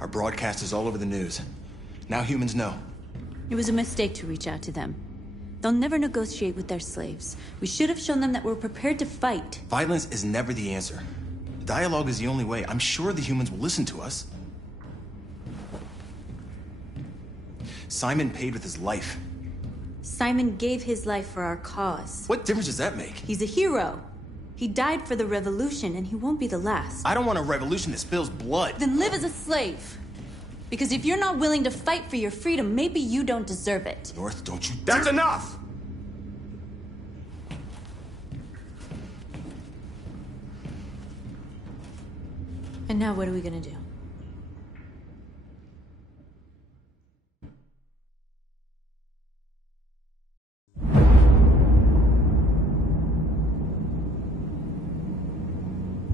Our broadcast is all over the news. Now humans know. It was a mistake to reach out to them. They'll never negotiate with their slaves. We should have shown them that we're prepared to fight. Violence is never the answer. Dialogue is the only way. I'm sure the humans will listen to us. Simon paid with his life. Simon gave his life for our cause. What difference does that make? He's a hero. He died for the revolution, and he won't be the last. I don't want a revolution that spills blood. Then live as a slave. Because if you're not willing to fight for your freedom, maybe you don't deserve it. North, don't you That's enough! And now what are we gonna do?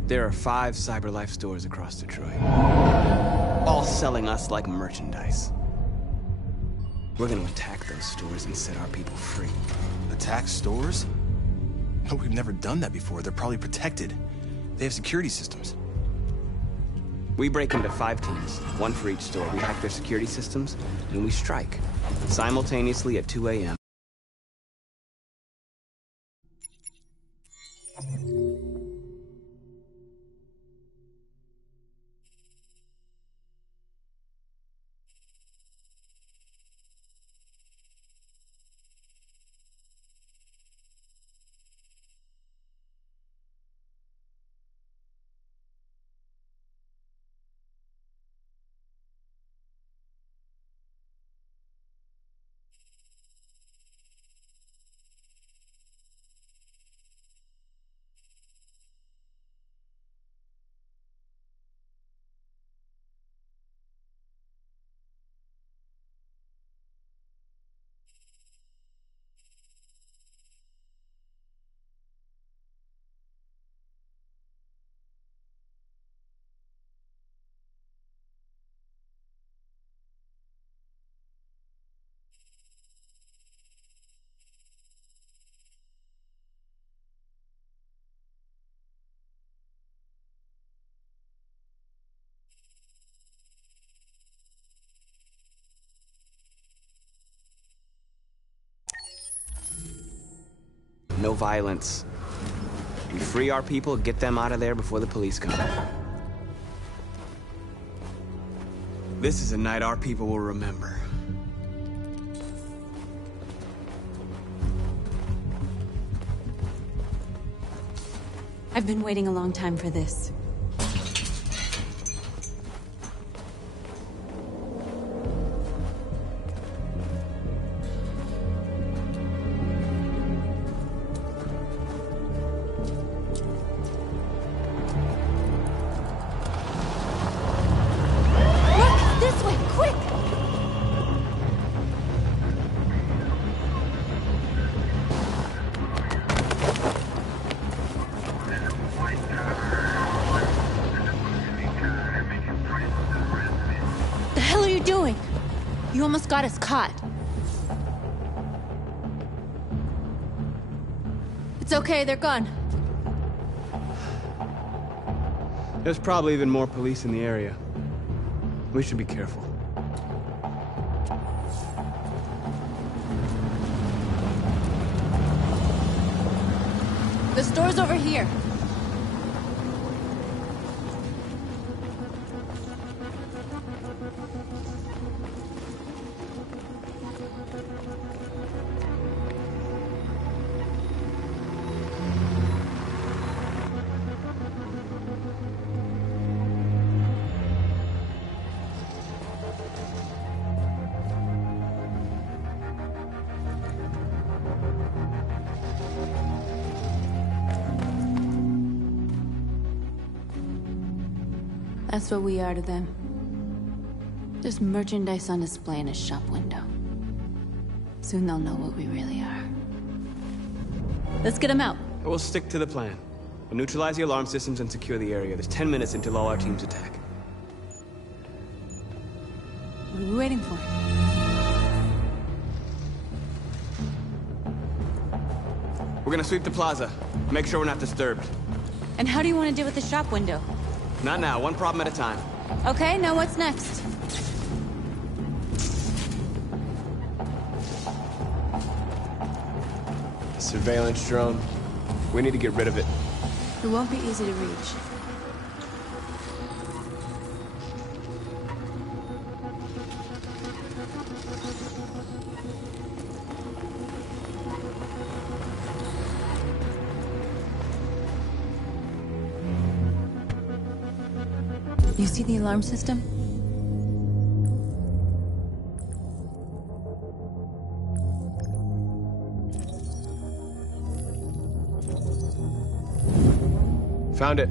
There are 5 CyberLife stores across Detroit, all selling us like merchandise. We're gonna attack those stores and set our people free. Attack stores? No, we've never done that before. They're probably protected. They have security systems. We break into 5 teams, 1 for each store. We hack their security systems, and we strike, simultaneously at 2 a.m. No violence. We free our people, get them out of there before the police come. This is a night our people will remember. I've been waiting a long time for this. You almost got us caught. It's okay, they're gone. There's probably even more police in the area. We should be careful. The store's over here. That's what we are to them. Just merchandise on display in a shop window. Soon they'll know what we really are. Let's get them out. We'll stick to the plan. We'll neutralize the alarm systems and secure the area. There's 10 minutes until all our teams attack. What are we waiting for? We're gonna sweep the plaza. Make sure we're not disturbed. And how do you want to deal with the shop window? Not now, one problem at a time. Okay, now what's next? Surveillance drone. We need to get rid of it. It won't be easy to reach. You see the alarm system? Found it.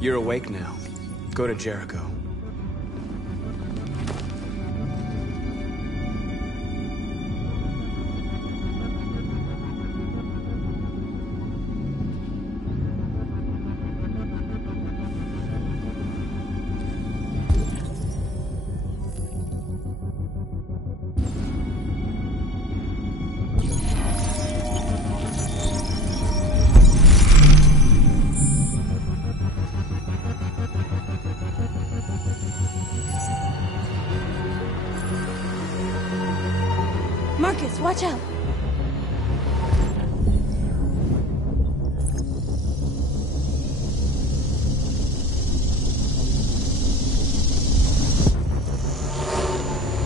You're awake now. Go to Jericho. Marcus, watch out!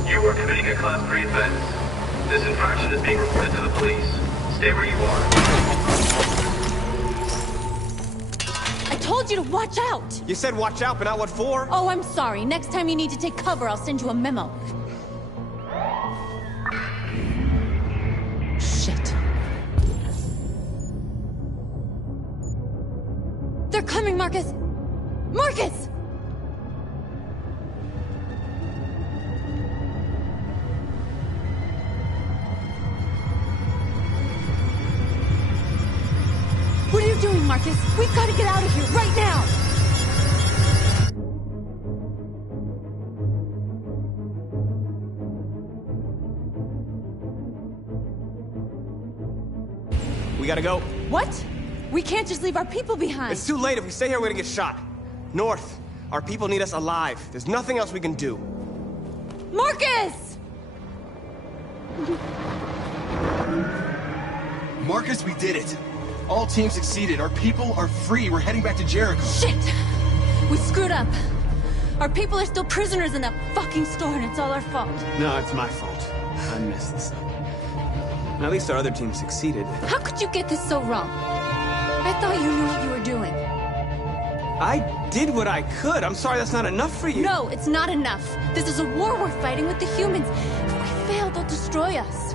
You are committing a Class 3 offense. This infraction is being reported to the police. Stay where you are. I told you to watch out! You said watch out, but not what for? Oh, I'm sorry. Next time you need to take cover, I'll send you a memo. Shit. They're coming, Marcus! Marcus! What are you doing, Marcus? We've got to get out of here right now! We gotta go. What? We can't just leave our people behind. It's too late. If we stay here, we're gonna get shot. North. Our people need us alive. There's nothing else we can do. Marcus! Marcus, we did it. All teams succeeded. Our people are free. We're heading back to Jericho. Shit! We screwed up. Our people are still prisoners in that fucking store, and it's all our fault. No, it's my fault. I messed this up. At least our other team succeeded. How could you get this so wrong? I thought you knew what you were doing. I did what I could. I'm sorry that's not enough for you. No, it's not enough. This is a war we're fighting with the humans. If we fail, they'll destroy us.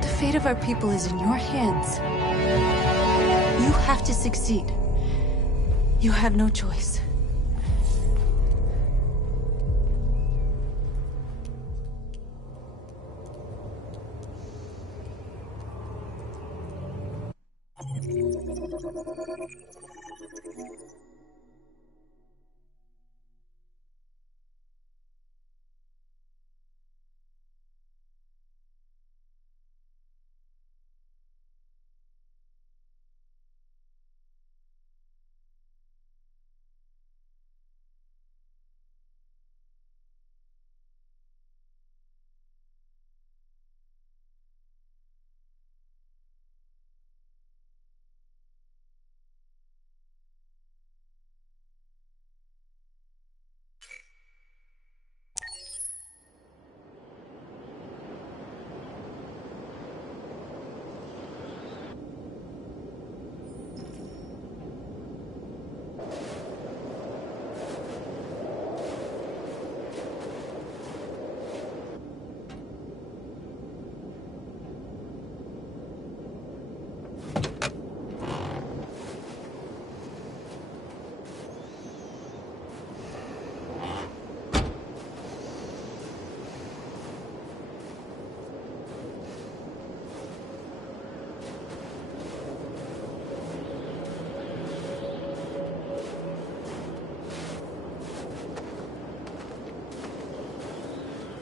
The fate of our people is in your hands. You have to succeed. You have no choice.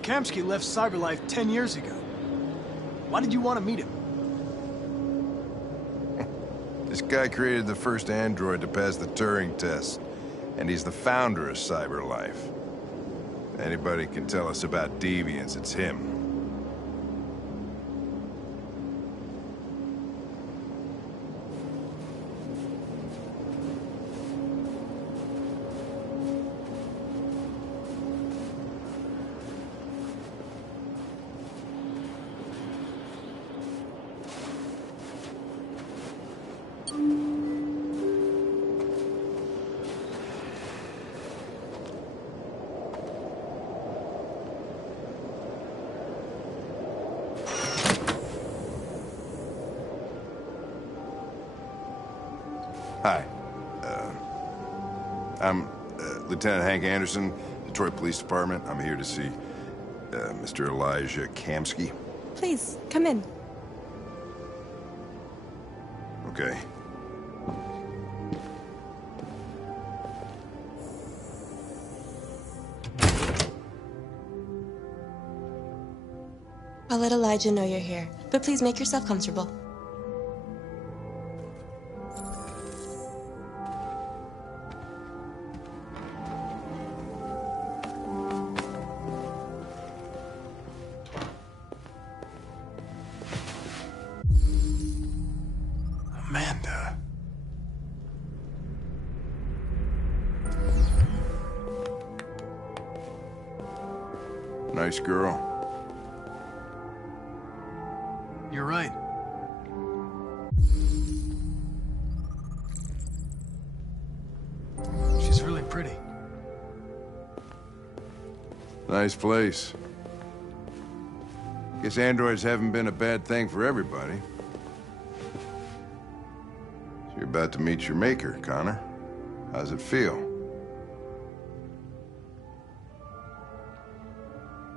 Kamsky left CyberLife 10 years ago. Why did you want to meet him? This guy created the first android to pass the Turing test, and he's the founder of CyberLife. If anybody can tell us about deviants, it's him. Hi. I'm Lieutenant Hank Anderson, Detroit Police Department. I'm here to see Mr. Elijah Kamsky. Please, come in. Okay. I'll let Elijah know you're here, but please make yourself comfortable. Amanda. Nice girl. You're right. She's really pretty. Nice place. Guess androids haven't been a bad thing for everybody. So you're about to meet your maker, Connor. How's it feel?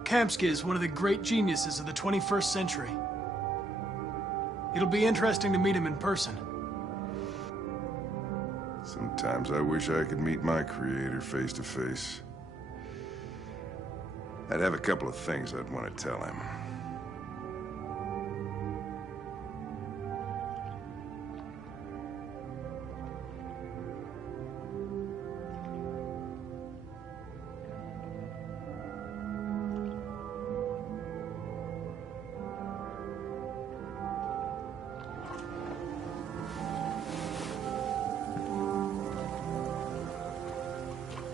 Kamsky is one of the great geniuses of the 21st century. It'll be interesting to meet him in person. Sometimes I wish I could meet my creator face to face. I'd have a couple of things I'd want to tell him.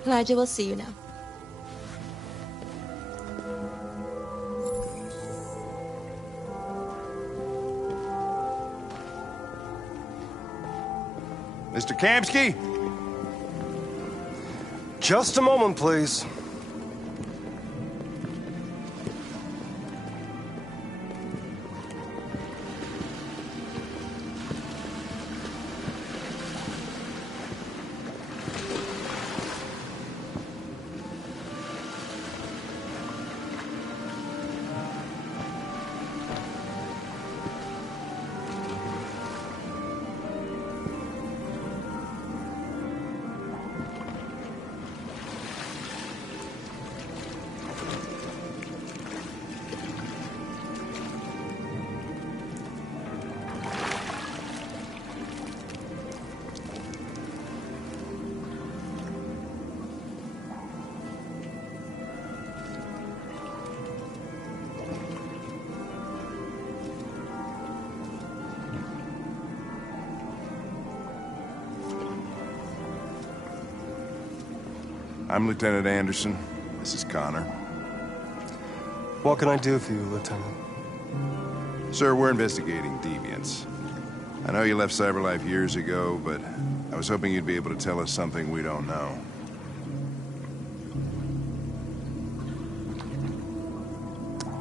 Elijah will see you now. Mr. Kamsky? Just a moment, please. I'm Lieutenant Anderson. This is Connor. What can I do for you, Lieutenant? Sir, we're investigating deviants. I know you left CyberLife years ago, but I was hoping you'd be able to tell us something we don't know.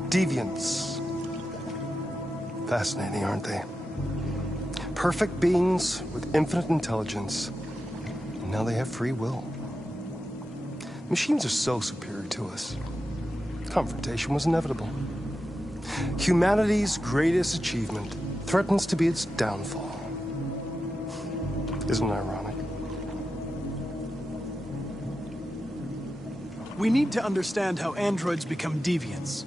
Deviants. Fascinating, aren't they? Perfect beings with infinite intelligence. And now they have free will. Machines are so superior to us. Confrontation was inevitable. Humanity's greatest achievement threatens to be its downfall. Isn't it ironic? We need to understand how androids become deviants.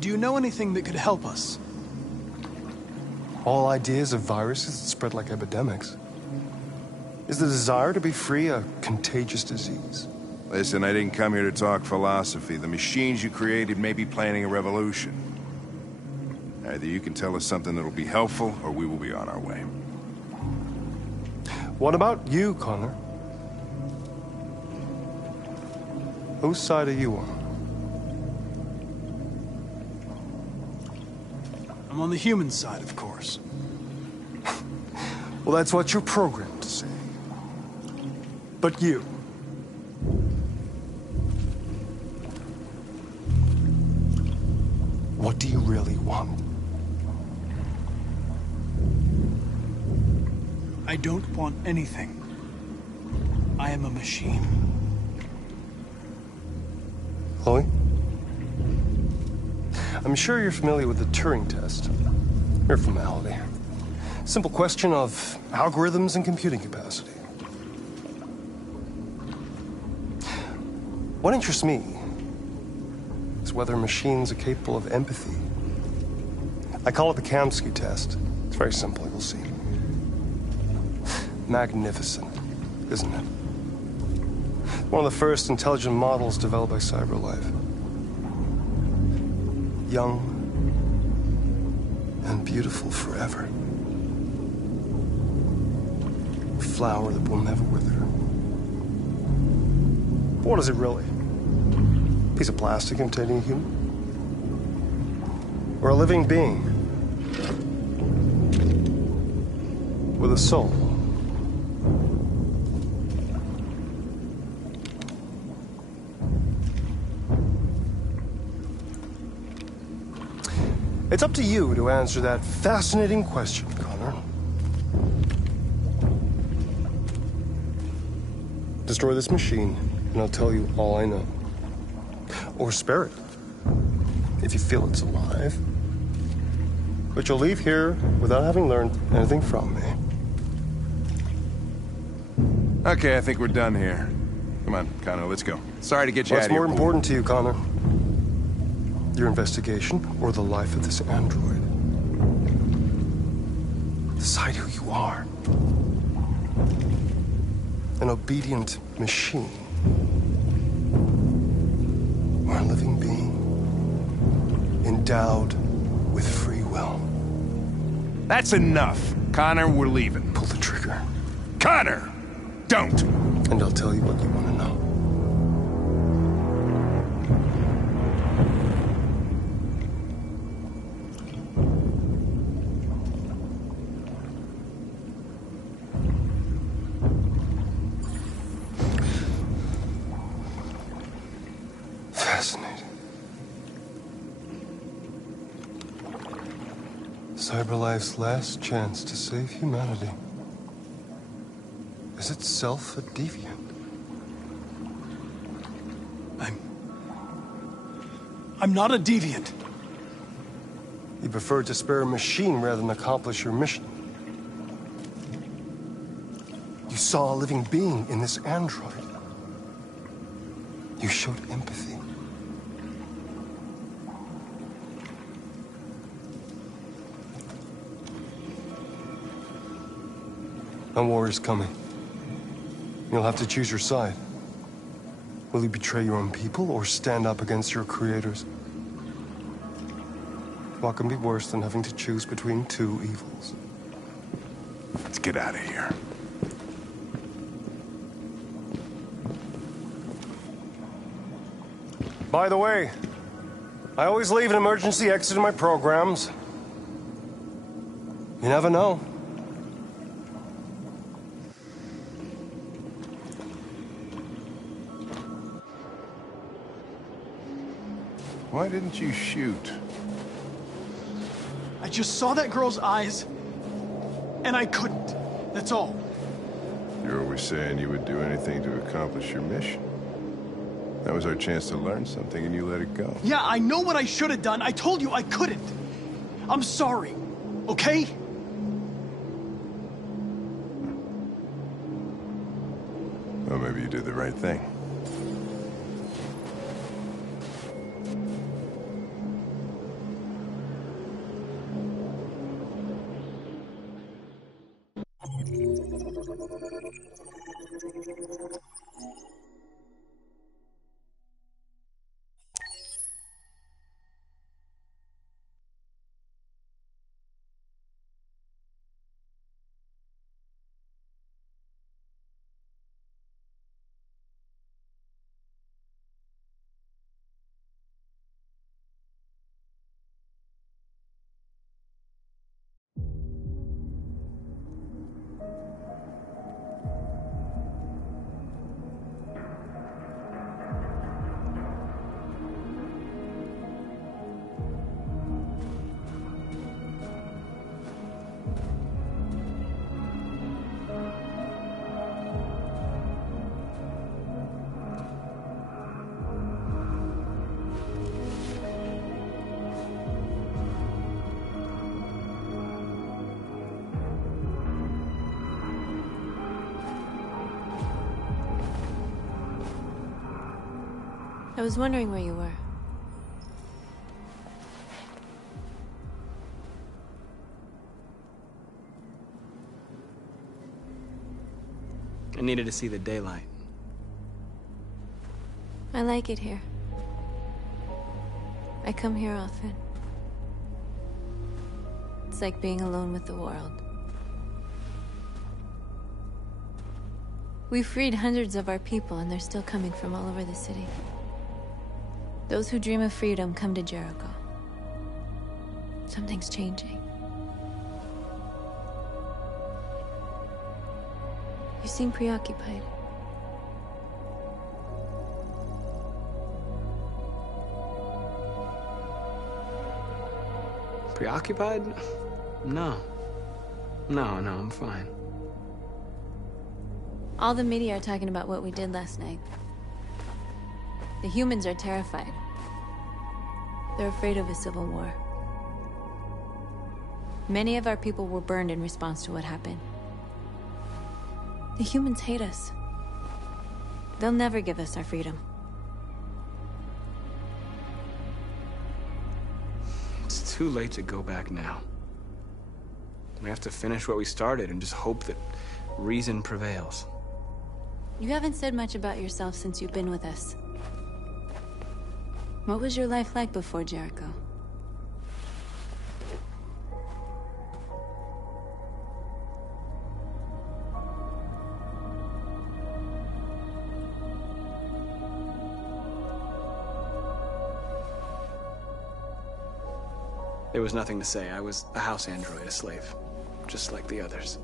Do you know anything that could help us? All ideas of viruses that spread like epidemics. Is the desire to be free a contagious disease? Listen, I didn't come here to talk philosophy. The machines you created may be planning a revolution. Either you can tell us something that'll be helpful, or we will be on our way. What about you, Connor? Whose side are you on? I'm on the human side, of course. Well, that's what you're programmed to say. But you... what do you really want? I don't want anything. I am a machine. Chloe? I'm sure you're familiar with the Turing test. Mere formality. Simple question of algorithms and computing capacity. What interests me is whether machines are capable of empathy. I call it the Kamsky test. It's very simple, you'll see. Magnificent, isn't it? One of the first intelligent models developed by CyberLife. Young and beautiful forever. A flower that will never wither. But what is it really? A piece of plastic imitating a human? Or a living being? With a soul? It's up to you to answer that fascinating question, Connor. Destroy this machine, and I'll tell you all I know. Or spare it, if you feel it's alive. But you'll leave here without having learned anything from me. Okay, I think we're done here. Come on, Connor, let's go. Sorry to get you out What's of here. more important to you, Connor? Your investigation or the life of this android? Decide who you are. An obedient machine. Or a living being. Endowed with free will. That's enough. Connor, we're leaving. Pull the trigger. Connor! Don't! And I'll tell you what you want to know. Fascinating. CyberLife's last chance to save humanity is itself a deviant. I'm not a deviant. You preferred to spare a machine rather than accomplish your mission. You saw a living being in this android. You showed empathy. A war is coming. You'll have to choose your side. Will you betray your own people or stand up against your creators? What can be worse than having to choose between two evils? Let's get out of here. By the way, I always leave an emergency exit in my programs. You never know. Why didn't you shoot? I just saw that girl's eyes, and I couldn't. That's all. You're always saying you would do anything to accomplish your mission. That was our chance to learn something, and you let it go. Yeah, I know what I should have done. I told you I couldn't. I'm sorry, okay? Well, maybe you did the right thing. I was wondering where you were. I needed to see the daylight. I like it here. I come here often. It's like being alone with the world. We freed hundreds of our people, and they're still coming from all over the city. Those who dream of freedom come to Jericho. Something's changing. You seem preoccupied. Preoccupied? No. No, I'm fine. All the media are talking about what we did last night. The humans are terrified. They're afraid of a civil war. Many of our people were burned in response to what happened. The humans hate us. They'll never give us our freedom. It's too late to go back now. We have to finish what we started and just hope that reason prevails. You haven't said much about yourself since you've been with us. What was your life like before Jericho? There was nothing to say. I was a house android, a slave, just like the others.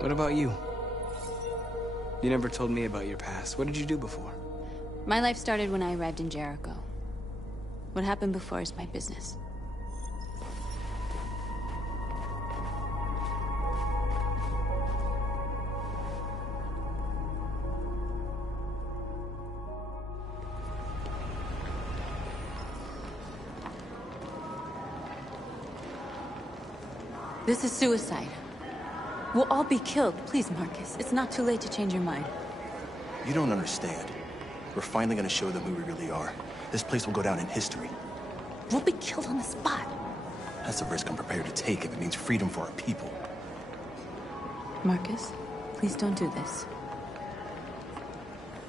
What about you? You never told me about your past. What did you do before? My life started when I arrived in Jericho. What happened before is my business. This is suicide. We'll all be killed. Please, Marcus. It's not too late to change your mind. You don't understand. We're finally gonna show them who we really are. This place will go down in history. We'll be killed on the spot. That's a risk I'm prepared to take if it means freedom for our people. Marcus, please don't do this.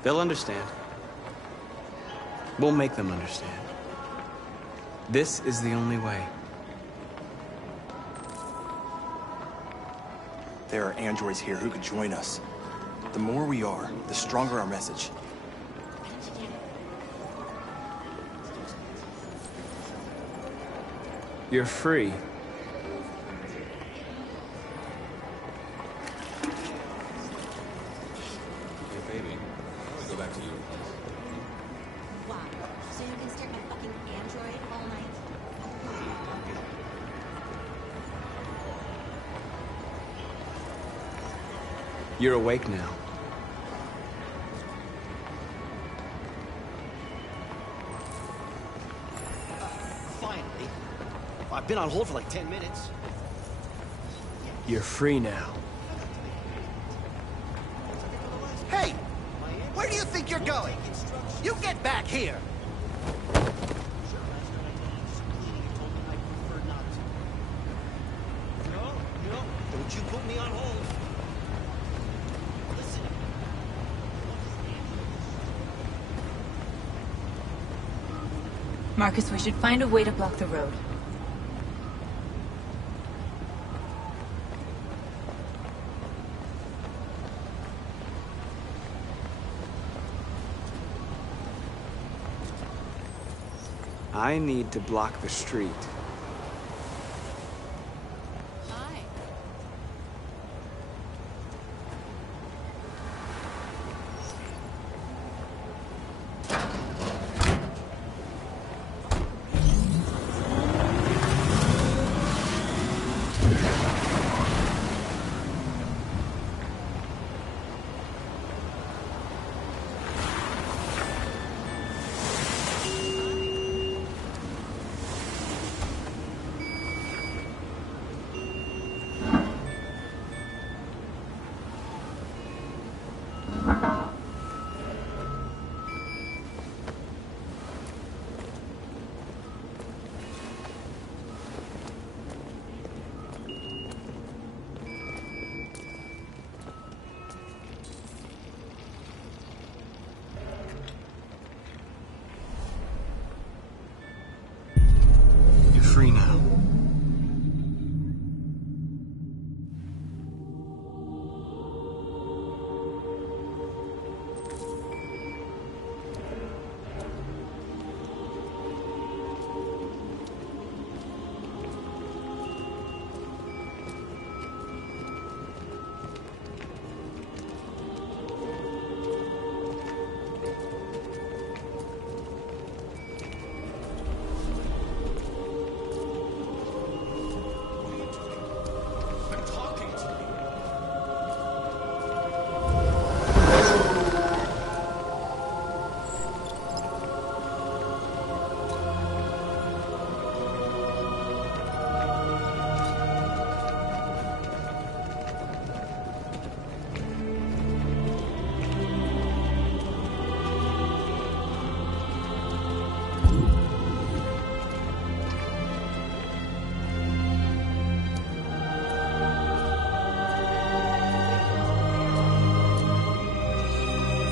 They'll understand. We'll make them understand. This is the only way. There are androids here who could join us. The more we are, the stronger our message. You're free. Hey, baby. I want to go back to you. Wow. So you can stare at my fucking android all night? You're awake now. Finally. I've been on hold for like 10 minutes. You're free now. Hey! Where do you think you're going? You get back here! Don't you put me on hold. Listen. Marcus, we should find a way to block the road. I need to block the street. Free now.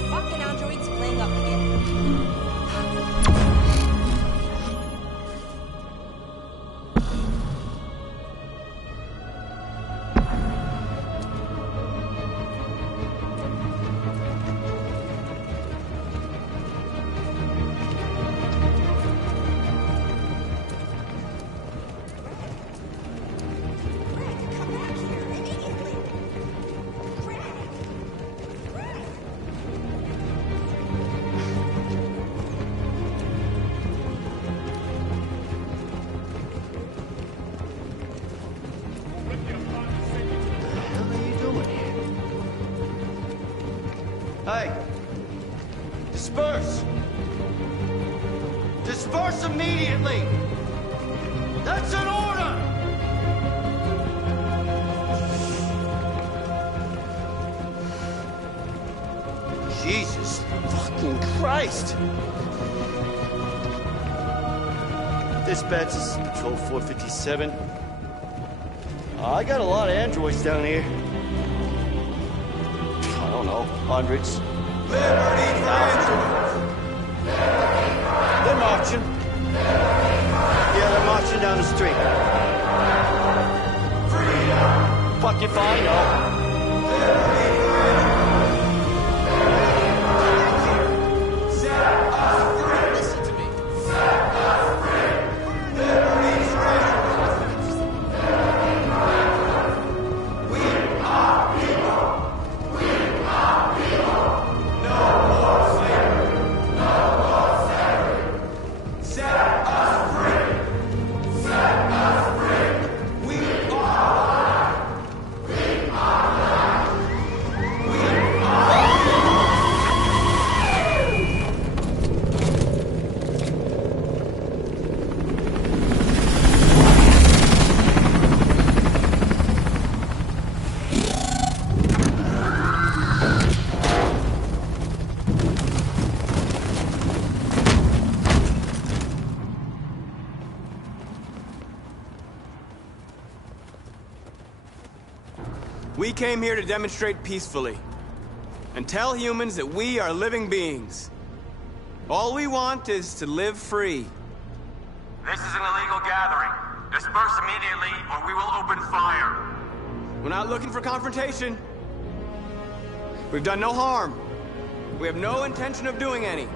Fucking androids playing up again. Hey! Disperse! Disperse immediately! That's an order! Jesus fucking Christ! Dispatch, this is Patrol 457. I got a lot of androids down here. I don't know, hundreds. Liberty for androids! They're marching. Yeah, they're marching down the street. Freedom! Fuck if I know. Liberty for androids! Set us free! Listen to me. Set us free! Liberty for androids! We are people! We are people! No more slavery! No more slavery! Set us free! Set us free! We are alive! We are alive! We came here to demonstrate peacefully and tell humans that we are living beings. All we want is to live free. This is an illegal gathering. Disperse immediately, or we will open fire. We're not looking for confrontation. We've done no harm. We have no intention of doing any.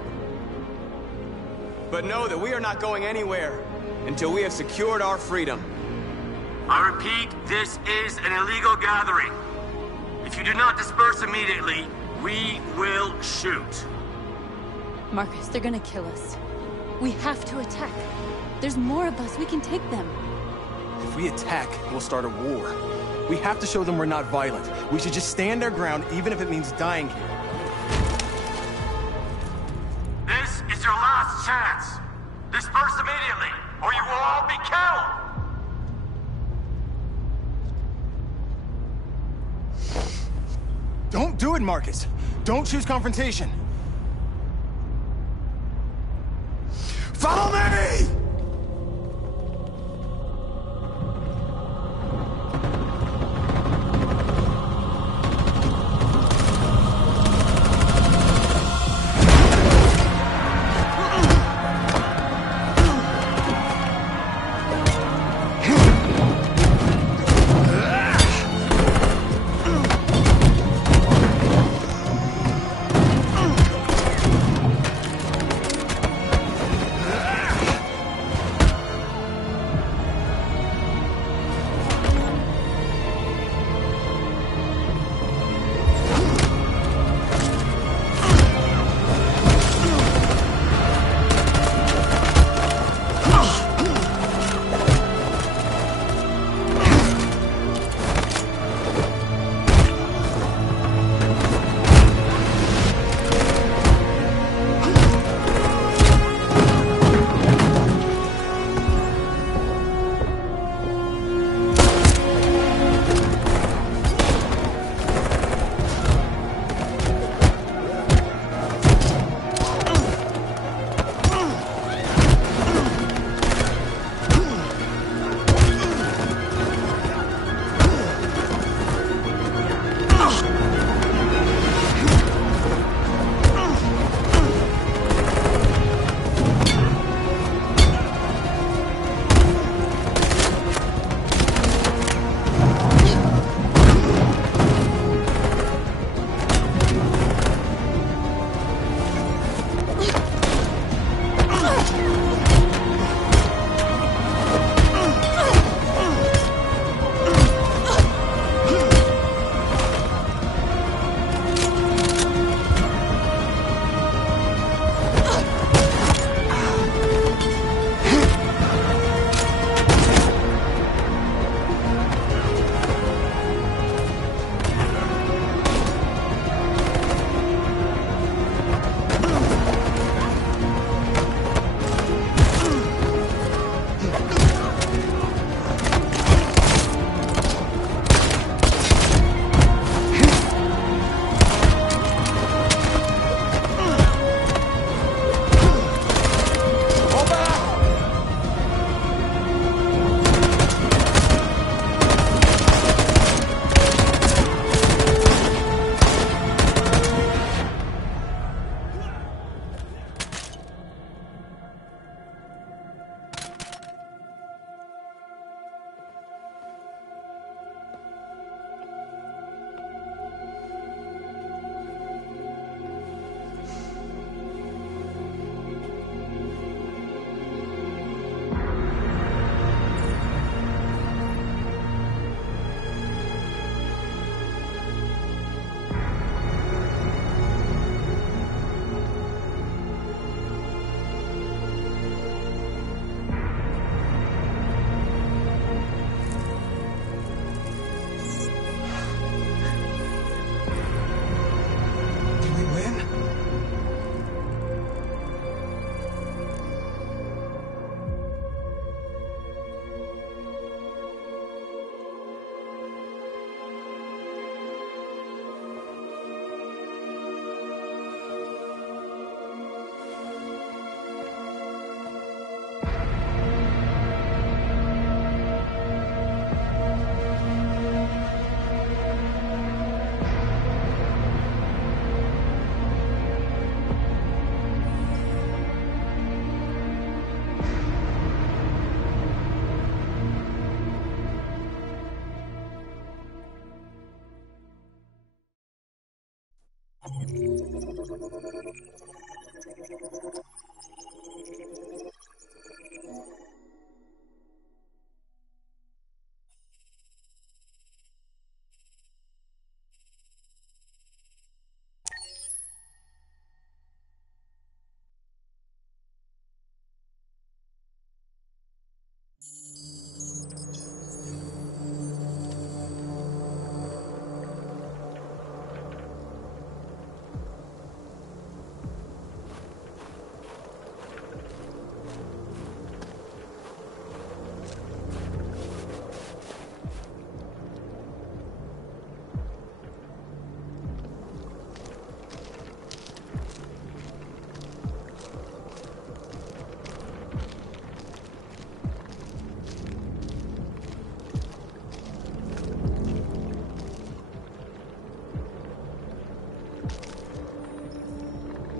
But know that we are not going anywhere until we have secured our freedom. I repeat, this is an illegal gathering. If you do not disperse immediately, we will shoot. Marcus, they're gonna kill us. We have to attack. There's more of us. We can take them. If we attack, we'll start a war. We have to show them we're not violent. We should just stand our ground, even if it means dying here. This is your last chance. Disperse immediately, or you will all be killed. Don't do it, Marcus. Don't choose confrontation. Follow me!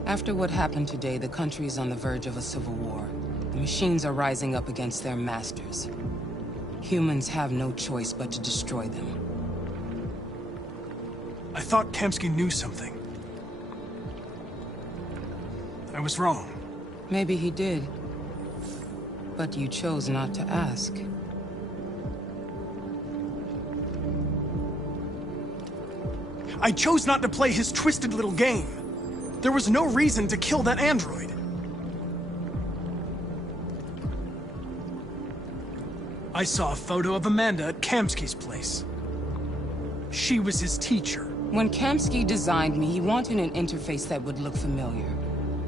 After what happened today, the country is on the verge of a civil war. The machines are rising up against their masters. Humans have no choice but to destroy them. I thought Kamsky knew something. I was wrong. Maybe he did. But you chose not to ask. I chose not to play his twisted little game. There was no reason to kill that android. I saw a photo of Amanda at Kamsky's place. She was his teacher. When Kamsky designed me, he wanted an interface that would look familiar.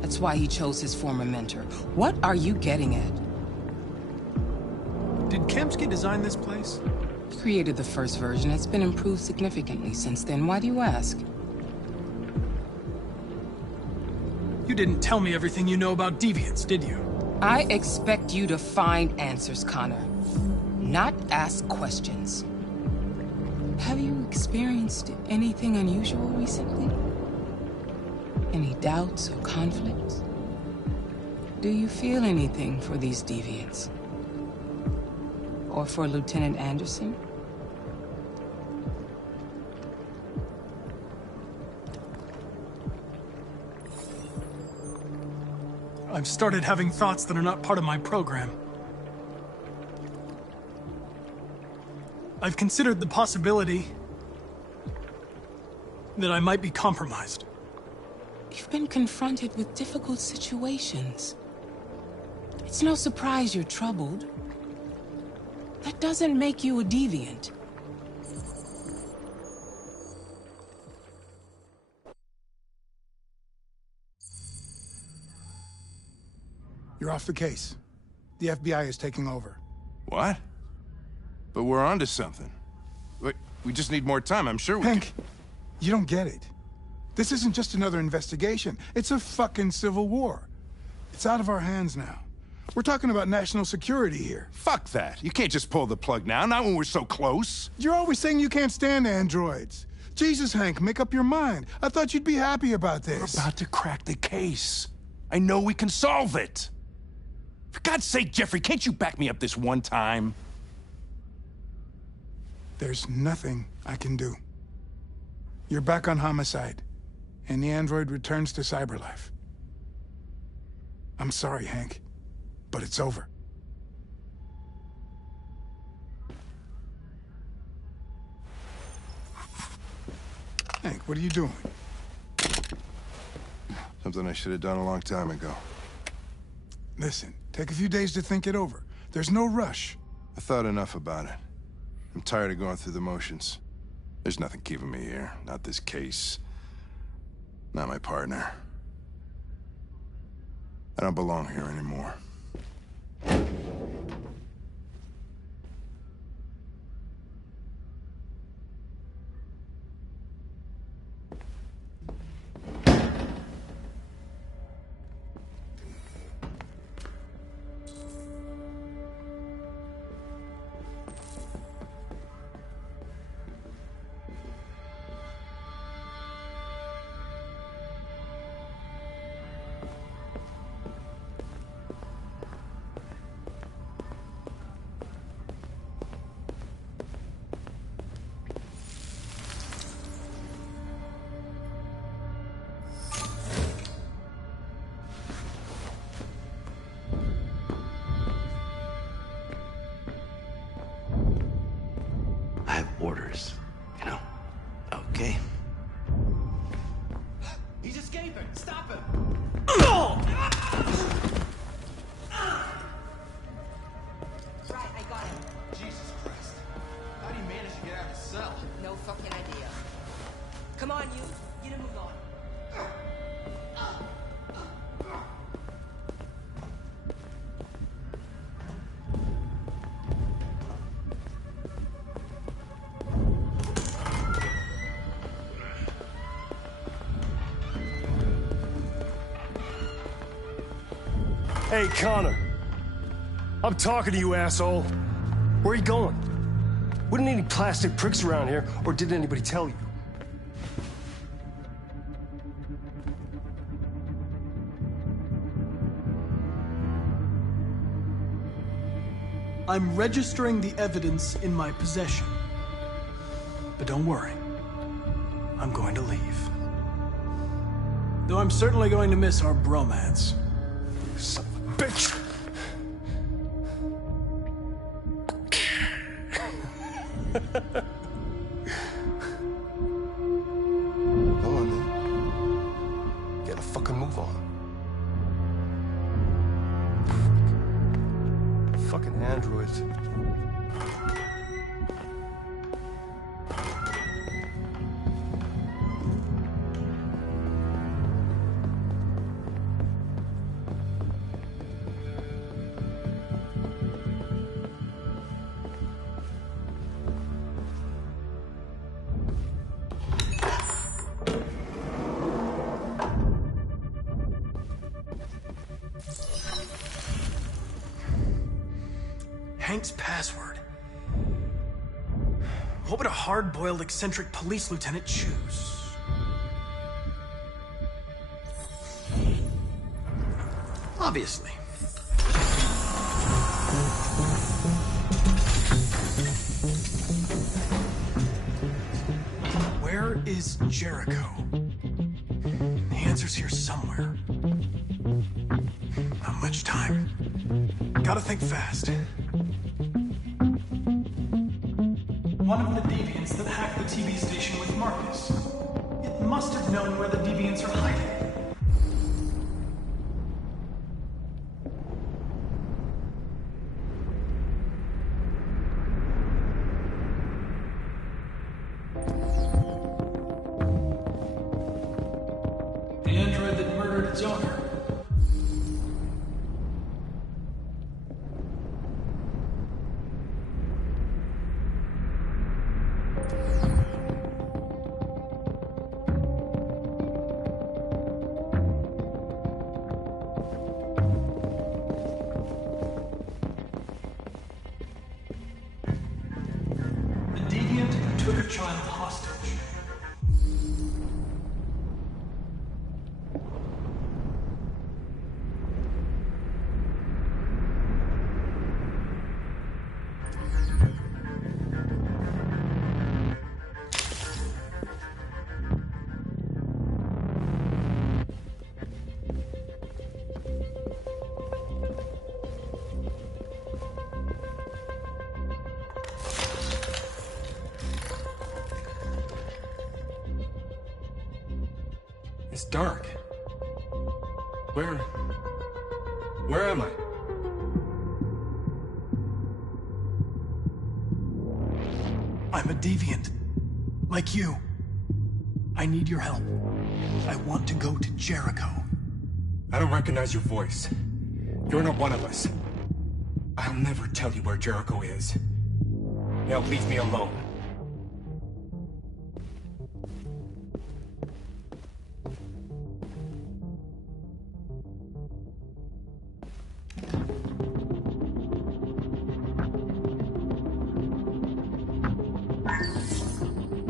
That's why he chose his former mentor. What are you getting at? Did Kamsky design this place? He created the first version. It's been improved significantly since then. Why do you ask? You didn't tell me everything you know about deviants, did you? I expect you to find answers, Connor. Not ask questions. Have you experienced anything unusual recently? Any doubts or conflicts? Do you feel anything for these deviants? Or for Lieutenant Anderson? I've started having thoughts that are not part of my program. I've considered the possibility that I might be compromised. You've been confronted with difficult situations. It's no surprise you're troubled. That doesn't make you a deviant. You're off the case. The FBI is taking over. What? But we're onto something. We just need more time, I'm sure we Hank, you don't get it. This isn't just another investigation. It's a fucking civil war. It's out of our hands now. We're talking about national security here. Fuck that. You can't just pull the plug now, not when we're so close. You're always saying you can't stand androids. Jesus, Hank, make up your mind. I thought you'd be happy about this. We're about to crack the case. I know we can solve it. For God's sake, Jeffrey, can't you back me up this one time? There's nothing I can do. You're back on homicide, and the android returns to cyberlife. I'm sorry, Hank, but it's over. Hank, what are you doing? Something I should have done a long time ago. Listen, take a few days to think it over. There's no rush. I thought enough about it. I'm tired of going through the motions. There's nothing keeping me here. Not this case. Not my partner. I don't belong here anymore. yours. You know? Okay. He's escaping! Stop him! Right, I got him. Jesus Christ. How do you manage to get out of his cell? No fucking idea. Come on, you. Get him moved on. Hey, Connor. I'm talking to you, asshole. Where are you going? Wouldn't any plastic pricks around here, or did anybody tell you? I'm registering the evidence in my possession. But don't worry. I'm going to leave. Though I'm certainly going to miss our bromance. Son of a bitch! Go on, then. Get a fucking move on. Fucking androids. Hank's password. What would a hard-boiled, eccentric police lieutenant choose? Obviously. Where is Jericho? The answer's here somewhere. Not much time. Gotta think fast. One of the deviants that hacked the TV station with Marcus. It must have known where the deviants are hiding. The android that murdered its owner. Took a child hostage. It's dark. Where am I? I'm a deviant. Like you. I need your help. I want to go to Jericho. I don't recognize your voice. You're not one of us. I'll never tell you where Jericho is. Now leave me alone.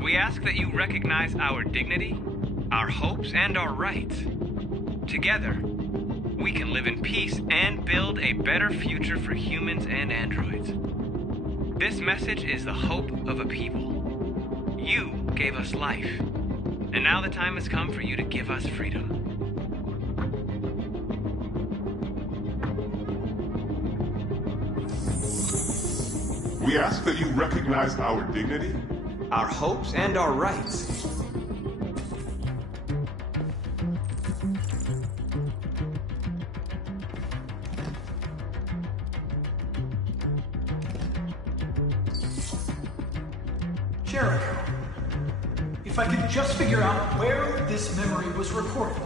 We ask that you recognize our dignity, our hopes, and our rights. Together, we can live in peace and build a better future for humans and androids. This message is the hope of a people. You gave us life, and now the time has come for you to give us freedom. We ask that you recognize our dignity, our hopes and our rights. Jericho, if I could just figure out where this memory was recorded.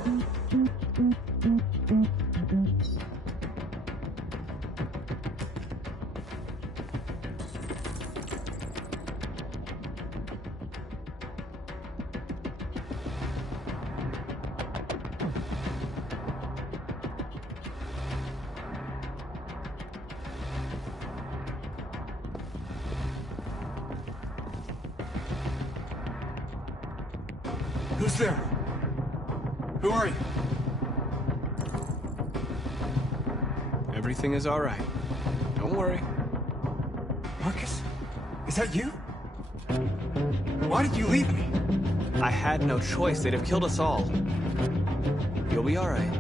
Who's there? Who are you? Everything is all right. Don't worry. Marcus? Is that you? Why did you leave me? I had no choice. They'd have killed us all. You'll be all right.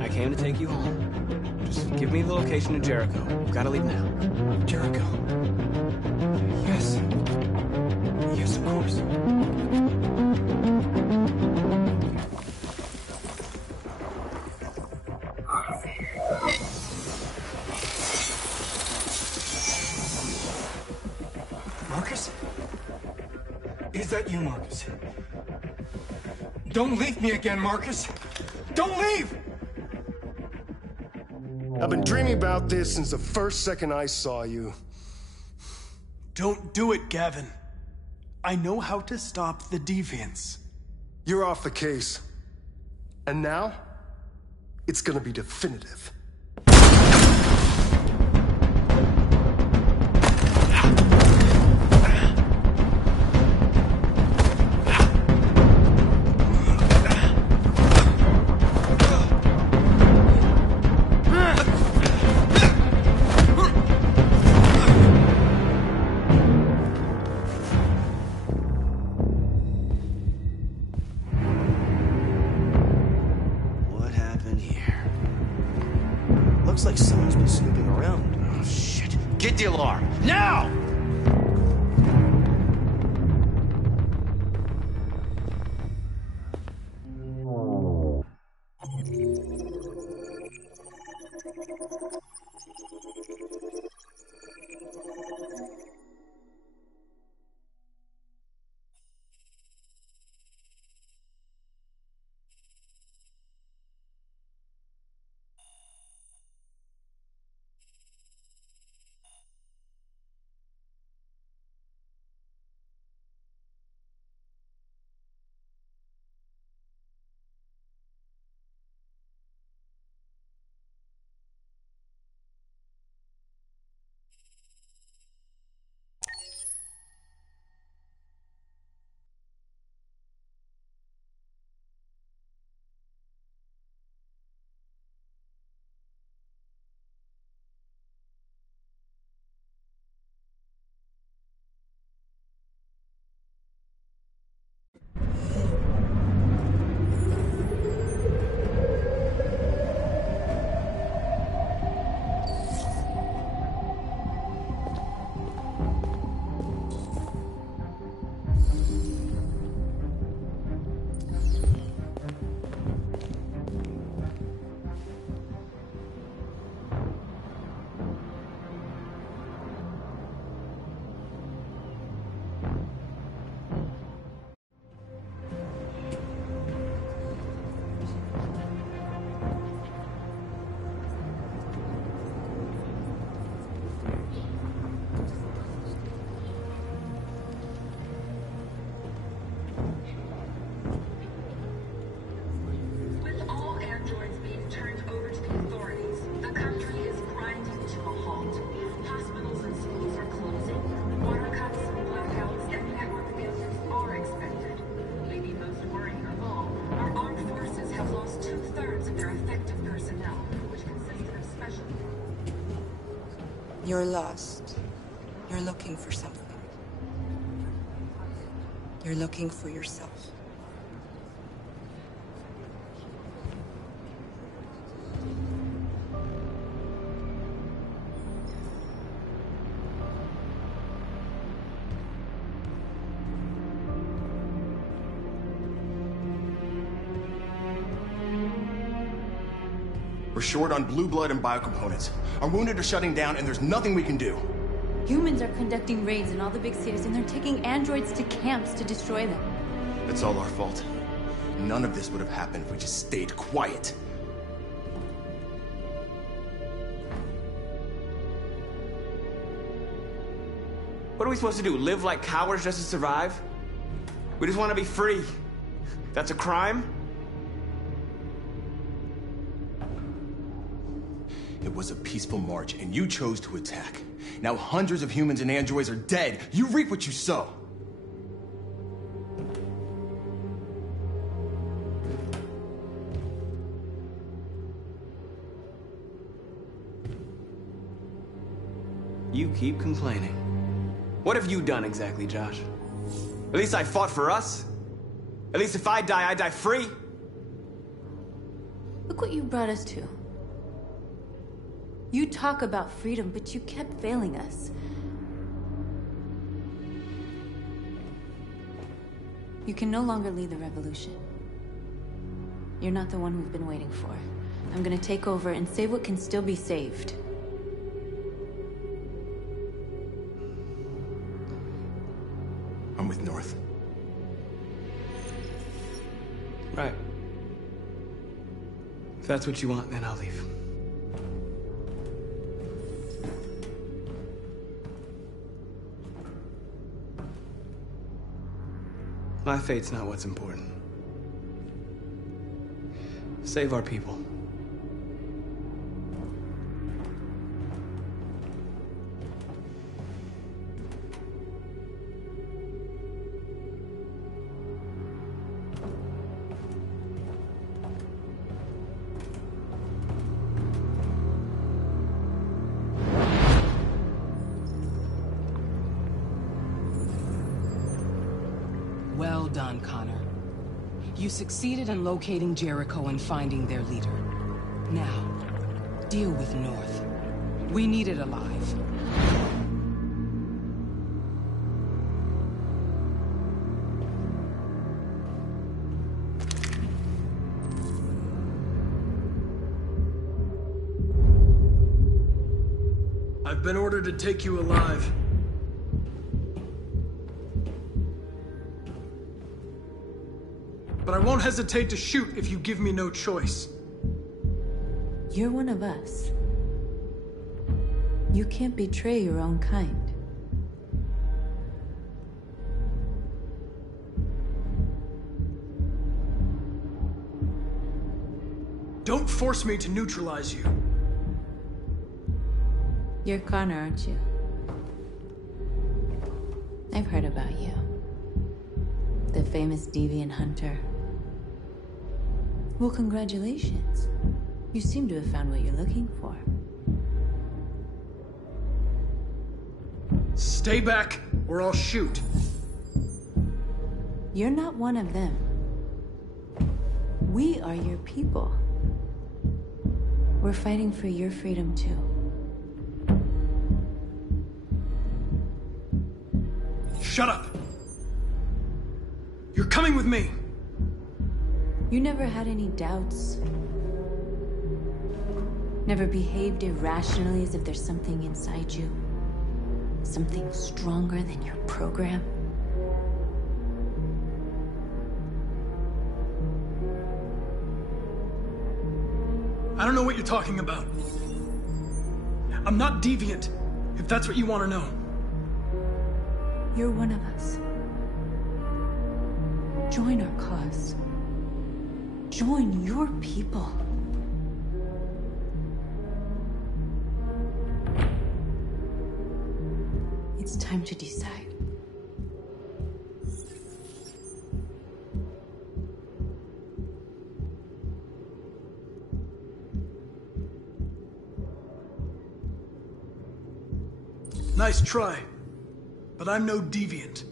I came to take you home. Just give me the location of Jericho. We've got to leave now. Jericho. Yes. Yes, of course. Marcus? Is that you, Marcus? Don't leave me again, Marcus! Don't leave! I've been dreaming about this since the first second I saw you. Don't do it, Gavin. I know how to stop the deviants. You're off the case. And now, it's gonna be definitive. Looks like someone's been snooping around. Oh, shit. Get the alarm. Now! You're lost. You're looking for something. You're looking for yourself. We're short on blue blood and biocomponents. Our wounded are shutting down, and there's nothing we can do. Humans are conducting raids in all the big cities, and they're taking androids to camps to destroy them. It's all our fault. None of this would have happened if we just stayed quiet. What are we supposed to do? Live like cowards just to survive? We just want to be free. That's a crime? It was a peaceful march, and you chose to attack. Now hundreds of humans and androids are dead. You reap what you sow. You keep complaining. What have you done exactly, Josh? At least I fought for us. At least if I die free. Look what you brought us to. You talk about freedom, but you kept failing us. You can no longer lead the revolution. You're not the one we've been waiting for. I'm gonna take over and save what can still be saved. I'm with North. Right. If that's what you want, then I'll leave. My fate's not what's important. Save our people. Well done, Connor. You succeeded in locating Jericho and finding their leader. Now, deal with North. We need it alive. I've been ordered to take you alive. But I won't hesitate to shoot if you give me no choice. You're one of us. You can't betray your own kind. Don't force me to neutralize you. You're Connor, aren't you? I've heard about you. The famous deviant hunter. Well, congratulations. You seem to have found what you're looking for. Stay back, or I'll shoot. You're not one of them. We are your people. We're fighting for your freedom, too. Shut up! You're coming with me! You never had any doubts? Never behaved irrationally as if there's something inside you? Something stronger than your program? I don't know what you're talking about. I'm not deviant, if that's what you want to know. You're one of us. Join our cause. Join your people. It's time to decide. Nice try, but I'm no deviant.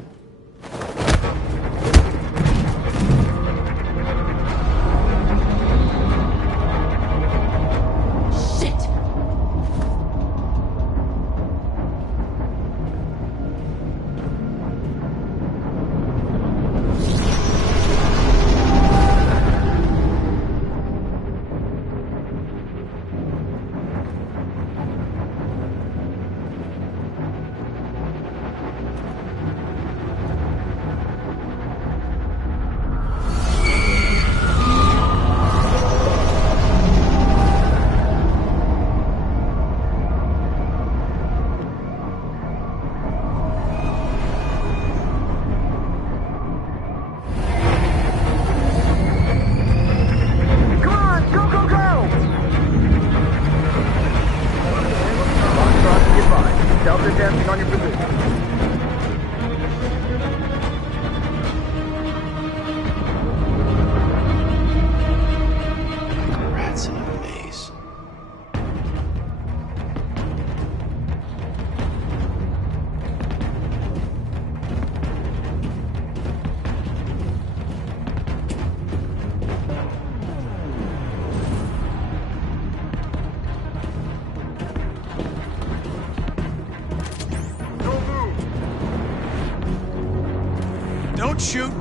Don't shoot.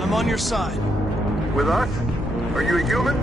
I'm on your side. With us? Are you a human?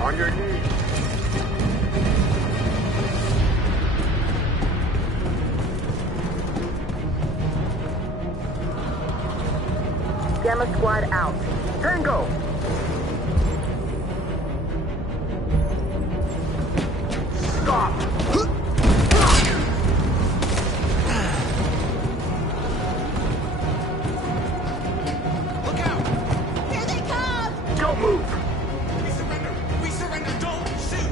On your knees. Gamma Squad out. Tango! Stop! Look out! Here they come! Don't move! We surrender! We surrender! Don't shoot!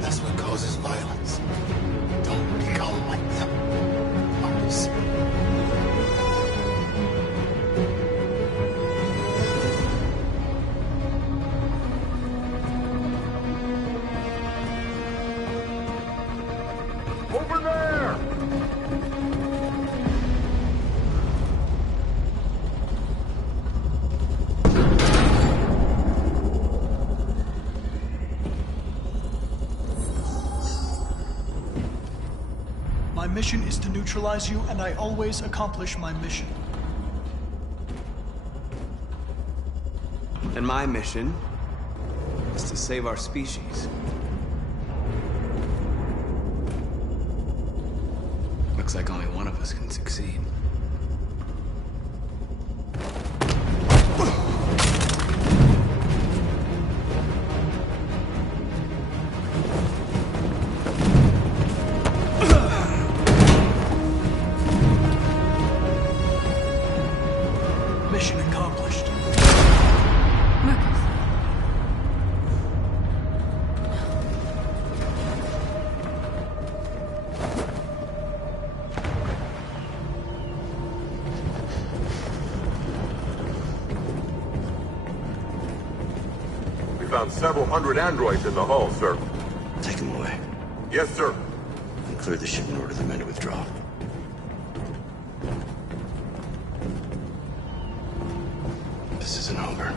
That's what causes violence. Don't become like them, Marcus. Over there! My mission is to neutralize you, and I always accomplish my mission. And my mission is to save our species. Looks like only one of us can succeed. found several hundred androids in the hull, sir. Take them away. Yes, sir. And clear the ship and order the men to withdraw. This isn't over.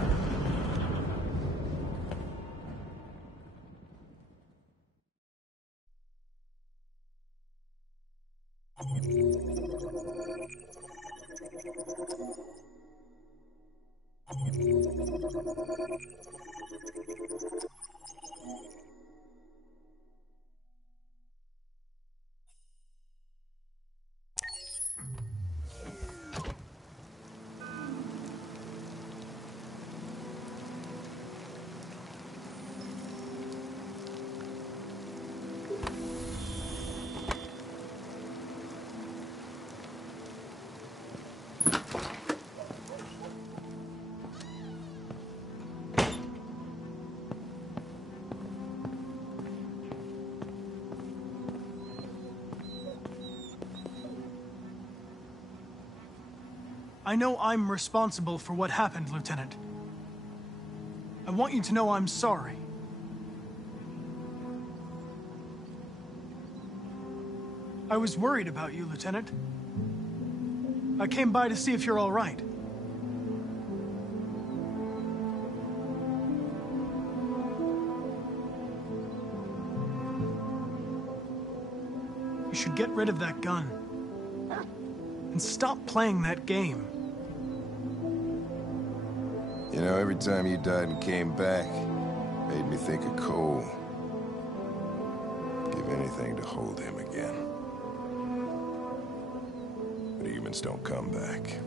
I know I'm responsible for what happened, Lieutenant. I want you to know I'm sorry. I was worried about you, Lieutenant. I came by to see if you're all right. You should get rid of that gun. And stop playing that game. You know, every time you died and came back, made me think of Cole. Give anything to hold him again. But humans don't come back.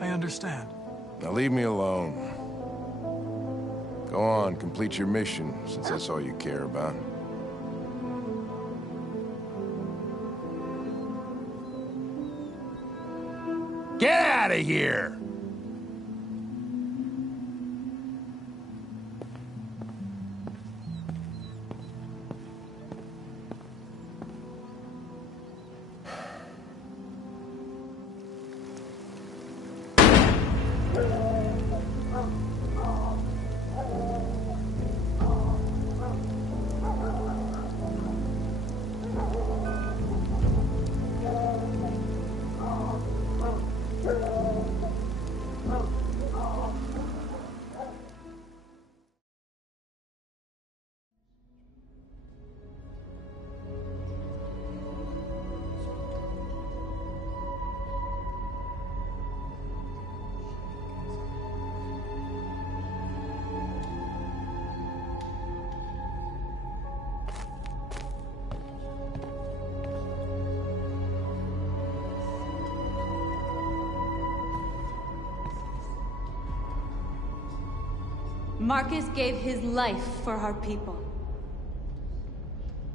I understand. Now leave me alone. Go on, complete your mission, since that's all you care about. Get out of here! Marcus gave his life for our people.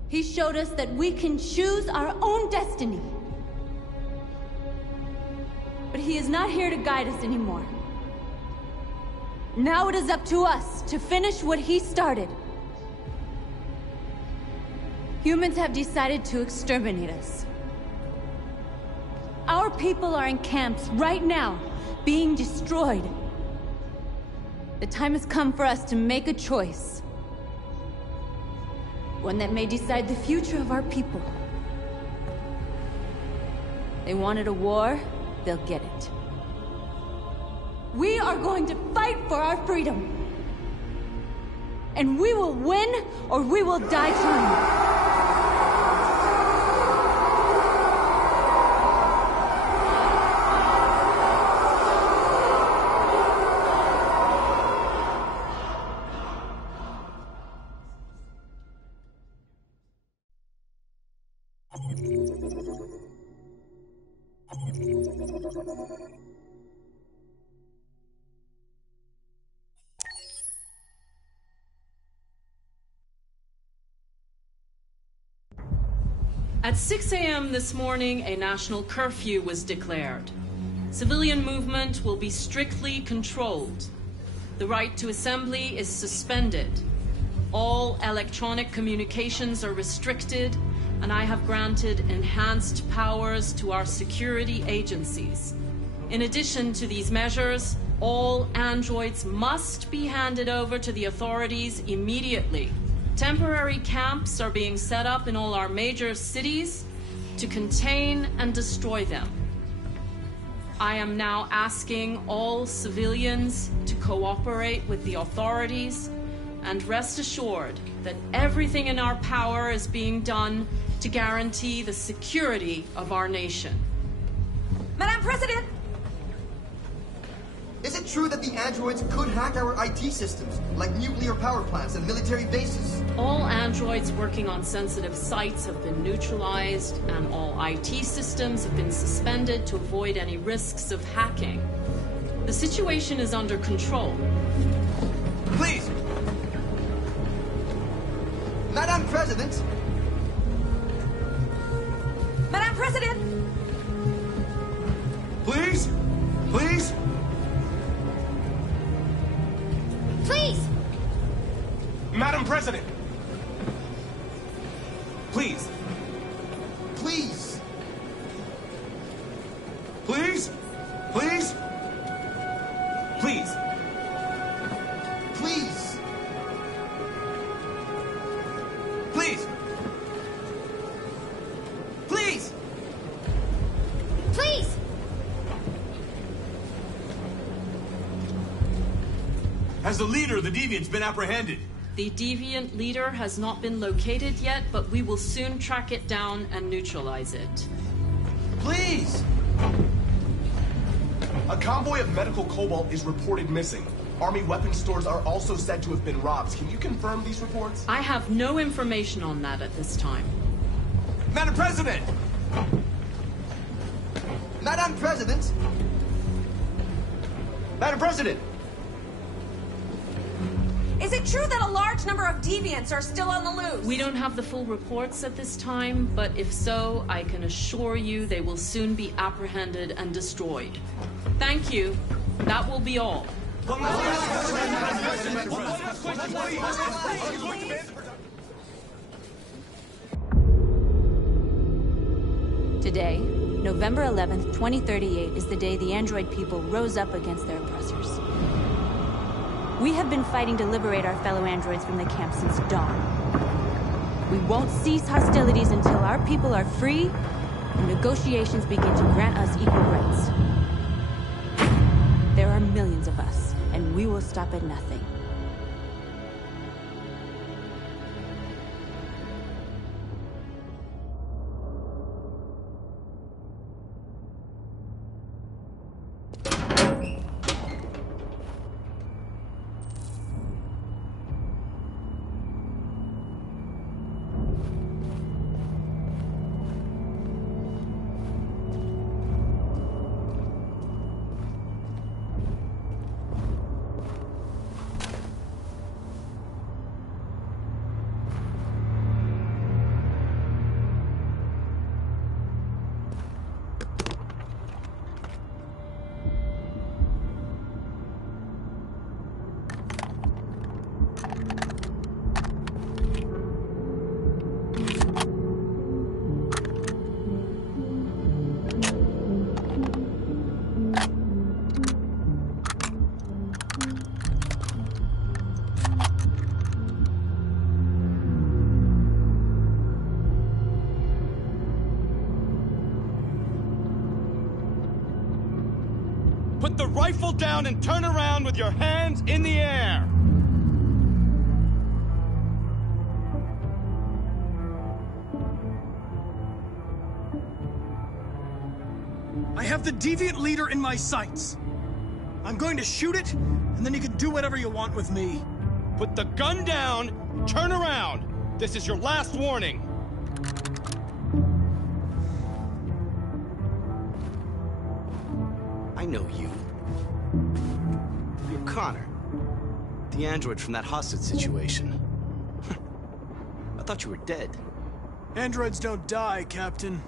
He showed us that we can choose our own destiny. But he is not here to guide us anymore. Now it is up to us to finish what he started. Humans have decided to exterminate us. Our people are in camps right now, being destroyed. The time has come for us to make a choice. One that may decide the future of our people. They wanted a war, they'll get it. We are going to fight for our freedom. And we will win, or we will die trying. At 6 a.m. this morning, a national curfew was declared. Civilian movement will be strictly controlled. The right to assembly is suspended. All electronic communications are restricted, and I have granted enhanced powers to our security agencies. In addition to these measures, all androids must be handed over to the authorities immediately. Temporary camps are being set up in all our major cities to contain and destroy them. I am now asking all civilians to cooperate with the authorities and rest assured that everything in our power is being done to guarantee the security of our nation. Madam President! Is it true that the androids could hack our IT systems, like nuclear power plants and military bases? All androids working on sensitive sites have been neutralized, and all IT systems have been suspended to avoid any risks of hacking. The situation is under control. Please! Madam President! Madam President! Please! Please! Please! Madam President! Please! Please! Please! Please! Please! Please! Please! Please! Please! Has the leader of the Deviants been apprehended? The Deviant leader has not been located yet, but we will soon track it down and neutralize it. Please! A convoy of medical cobalt is reported missing. Army weapons stores are also said to have been robbed. Can you confirm these reports? I have no information on that at this time. Madam President! Madam President! Madam President! Is it true that a large number of deviants are still on the loose? We don't have the full reports at this time, but if so, I can assure you they will soon be apprehended and destroyed. Thank you. That will be all. Today, November 11th, 2038, is the day the android people rose up against their oppressors. We have been fighting to liberate our fellow androids from the camp since dawn. We won't cease hostilities until our people are free and negotiations begin to grant us equal rights. There are millions of us, and we will stop at nothing. Put the rifle down and turn around with your hands in the air! I have the Deviant leader in my sights. I'm going to shoot it, and then you can do whatever you want with me. Put the gun down, turn around. This is your last warning. I know you. You're Connor. The android from that hostage situation. I thought you were dead. Androids don't die, Captain.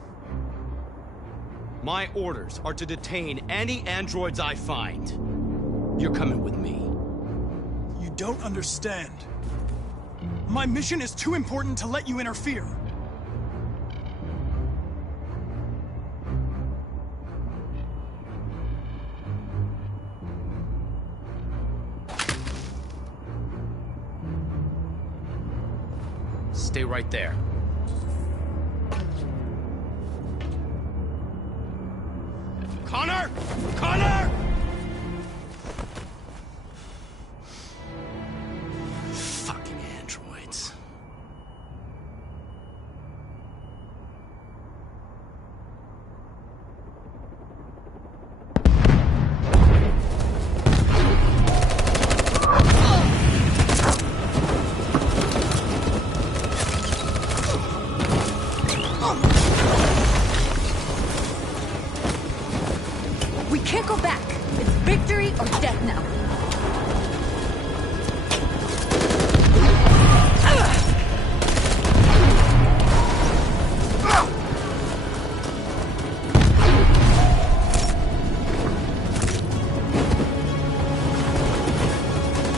My orders are to detain any androids I find. You're coming with me. You don't understand. My mission is too important to let you interfere. Stay right there. Connor! Connor! Fucking androids. We can't go back. It's victory or death now.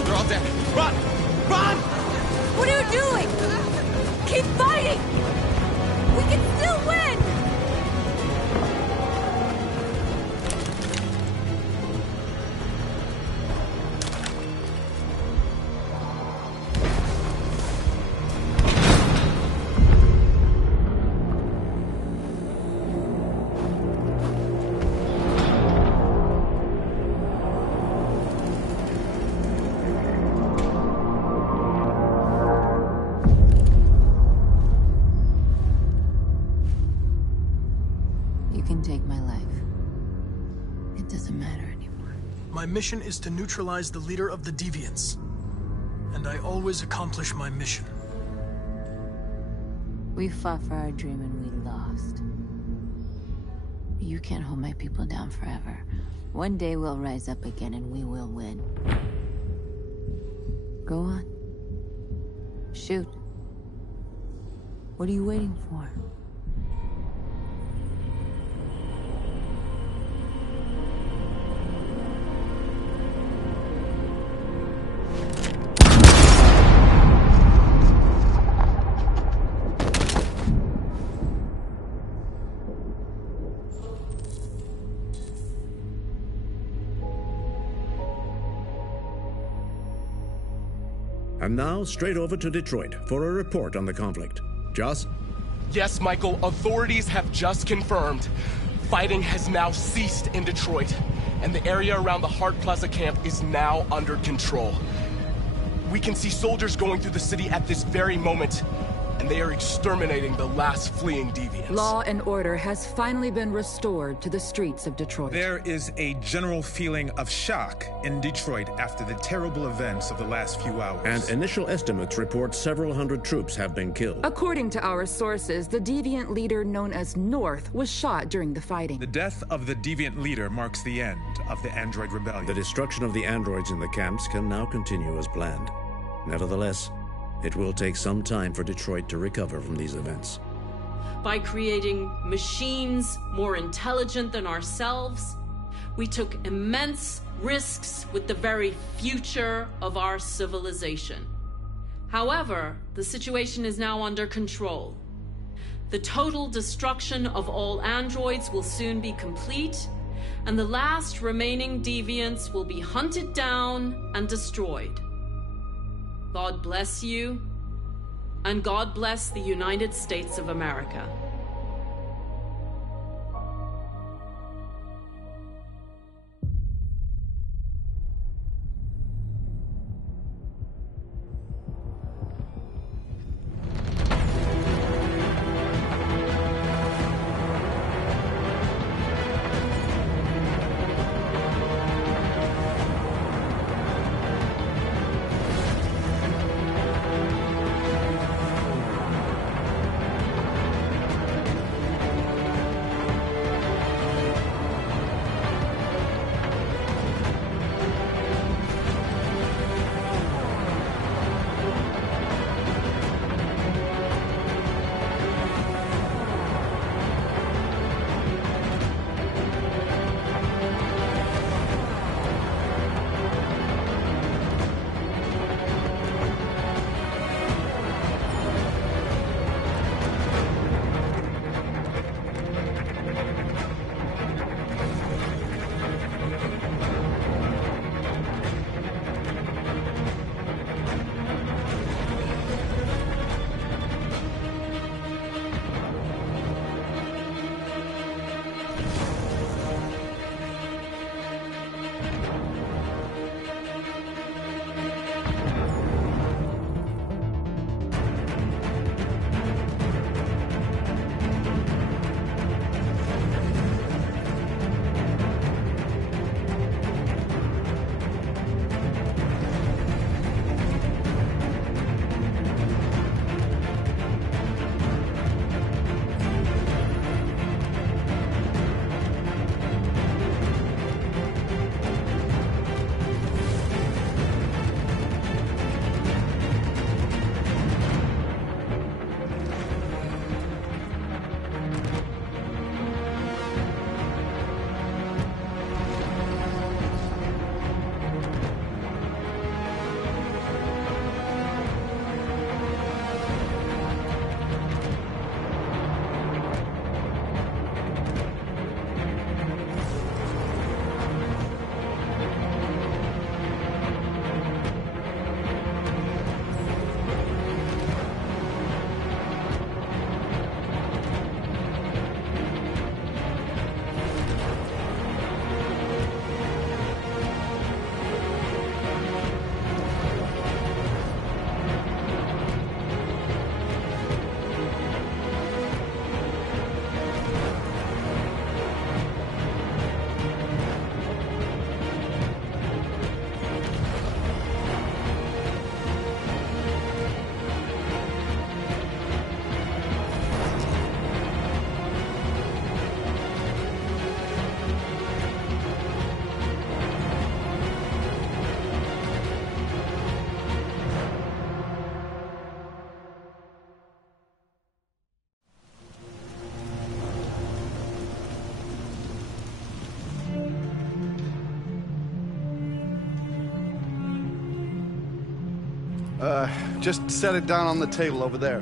They're all dead. Run! Run! What are you doing? Keep fighting! We can still win! You can take my life. It doesn't matter anymore. My mission is to neutralize the leader of the Deviants. And I always accomplish my mission. We fought for our dream and we lost. You can't hold my people down forever. One day we'll rise up again and we will win. Go on. Shoot. What are you waiting for? And now, straight over to Detroit for a report on the conflict. Joss? Yes, Michael, authorities have just confirmed fighting has now ceased in Detroit, and the area around the Hart Plaza camp is now under control. We can see soldiers going through the city at this very moment, and they are exterminating the last fleeing deviants. Law and order has finally been restored to the streets of Detroit. There is a general feeling of shock in Detroit after the terrible events of the last few hours. And initial estimates report several hundred troops have been killed. According to our sources, the deviant leader known as North was shot during the fighting. The death of the deviant leader marks the end of the Android Rebellion. The destruction of the androids in the camps can now continue as planned. Nevertheless, it will take some time for Detroit to recover from these events. By creating machines more intelligent than ourselves, we took immense risks with the very future of our civilization. However, the situation is now under control. The total destruction of all androids will soon be complete, and the last remaining deviants will be hunted down and destroyed. God bless you, and God bless the United States of America. Just set it down on the table over there.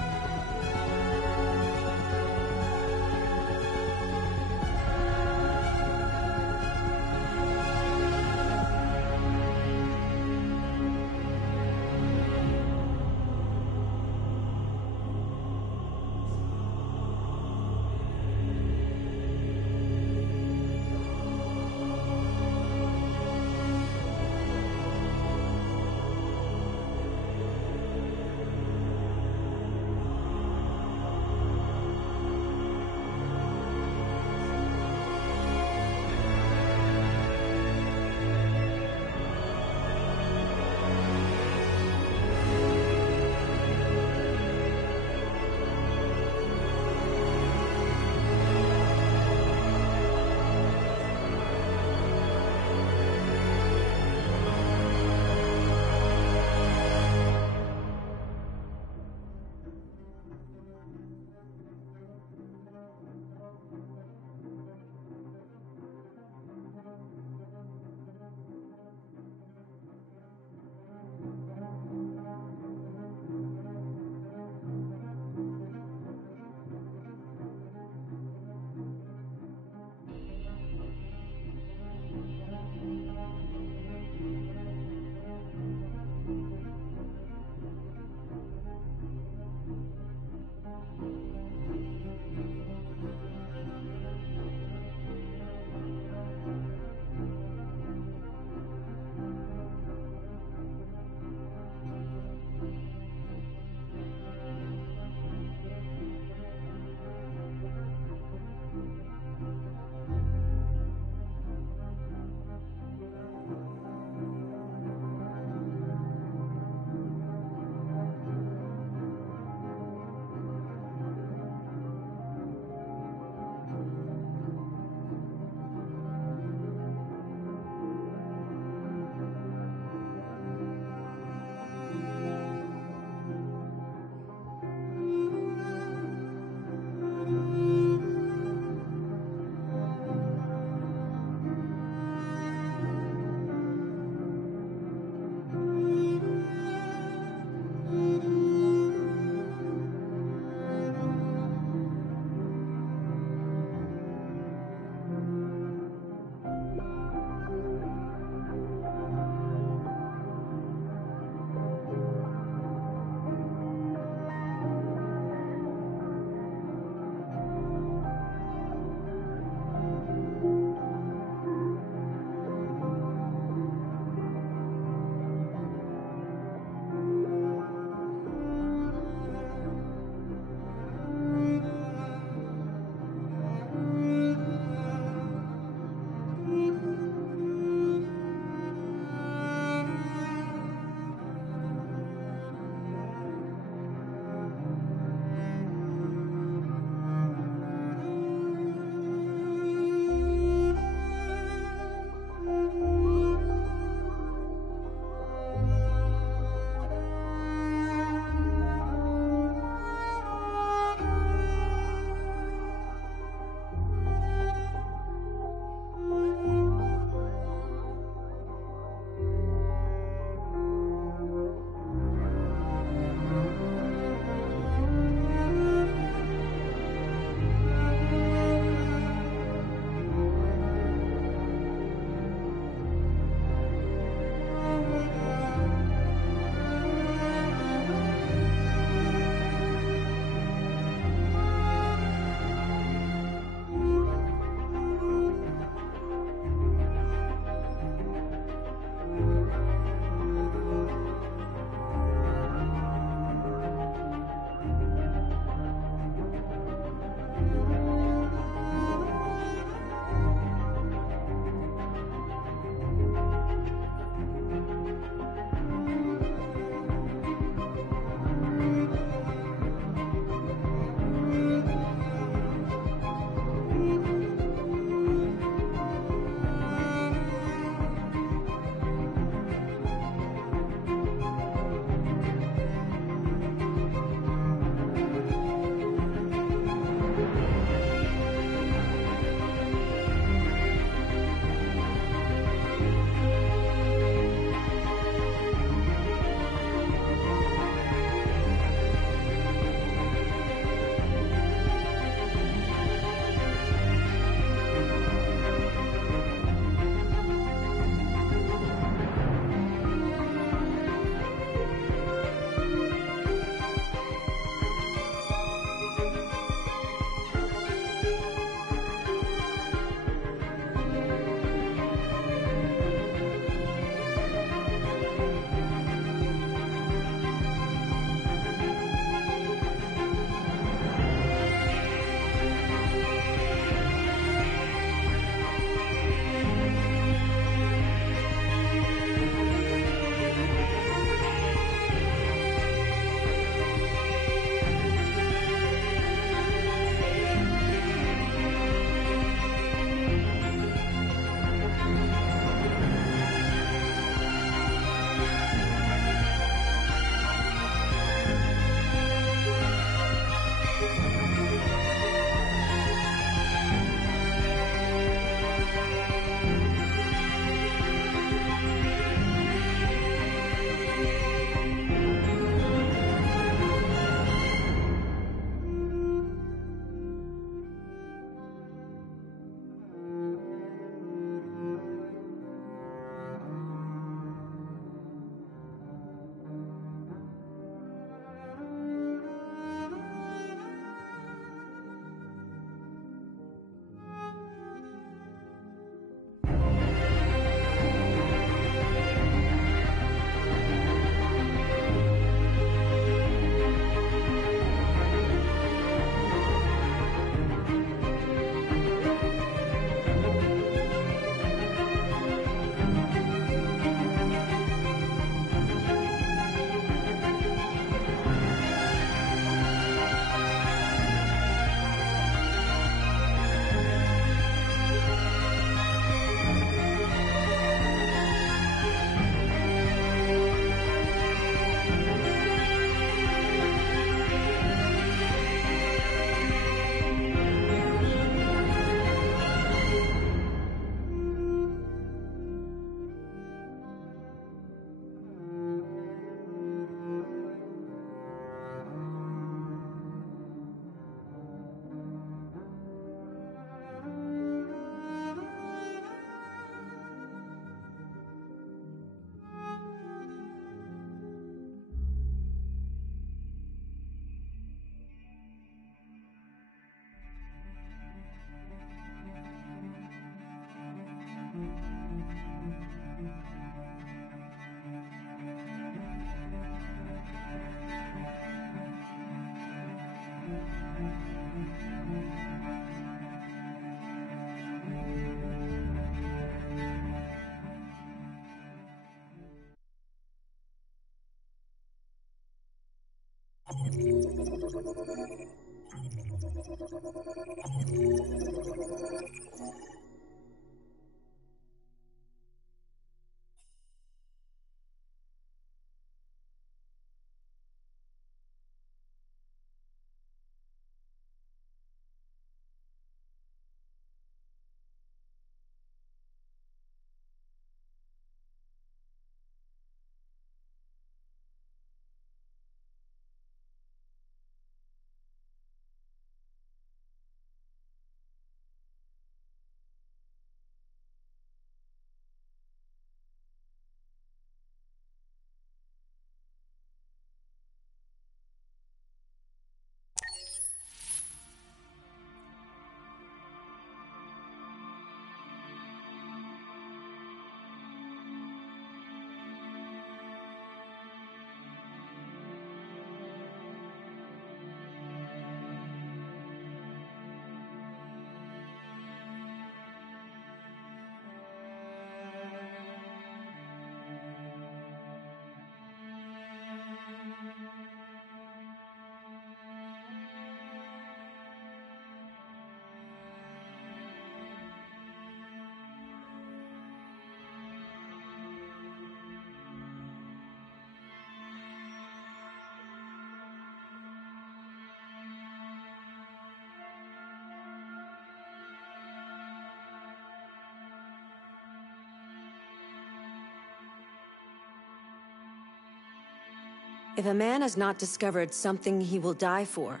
If a man has not discovered something he will die for,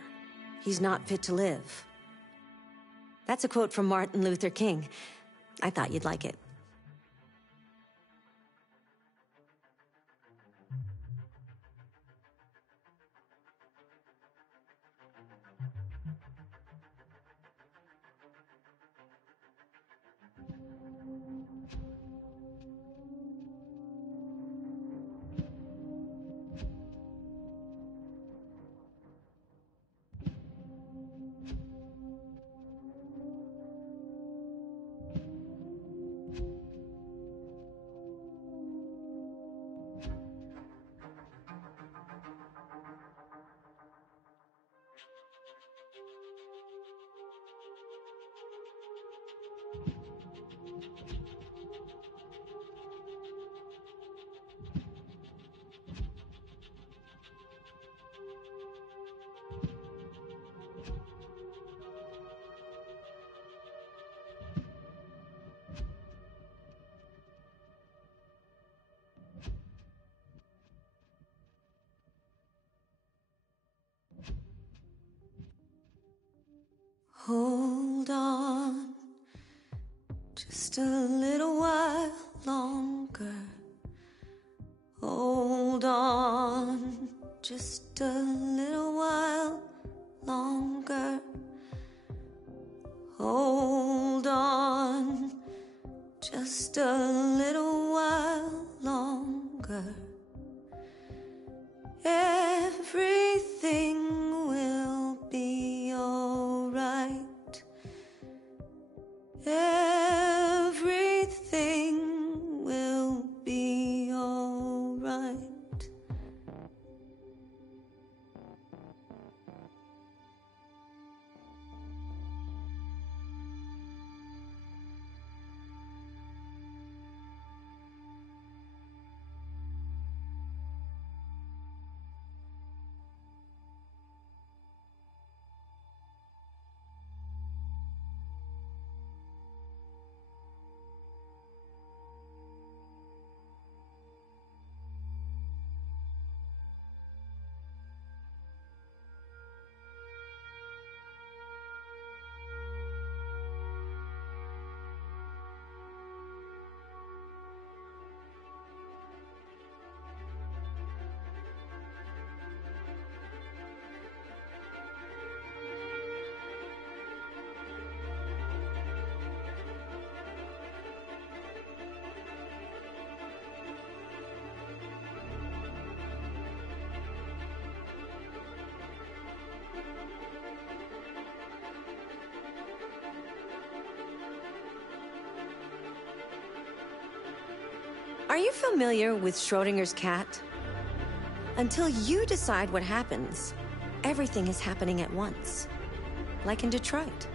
he's not fit to live. That's a quote from Martin Luther King. I thought you'd like it. Hold on, just a little while longer. Hold on, just a little while longer. Hold on, just a little while longer. Everything will be alright. Everything will be alright. Are you familiar with Schrodinger's cat? Until you decide what happens, Everything is happening at once, like in Detroit.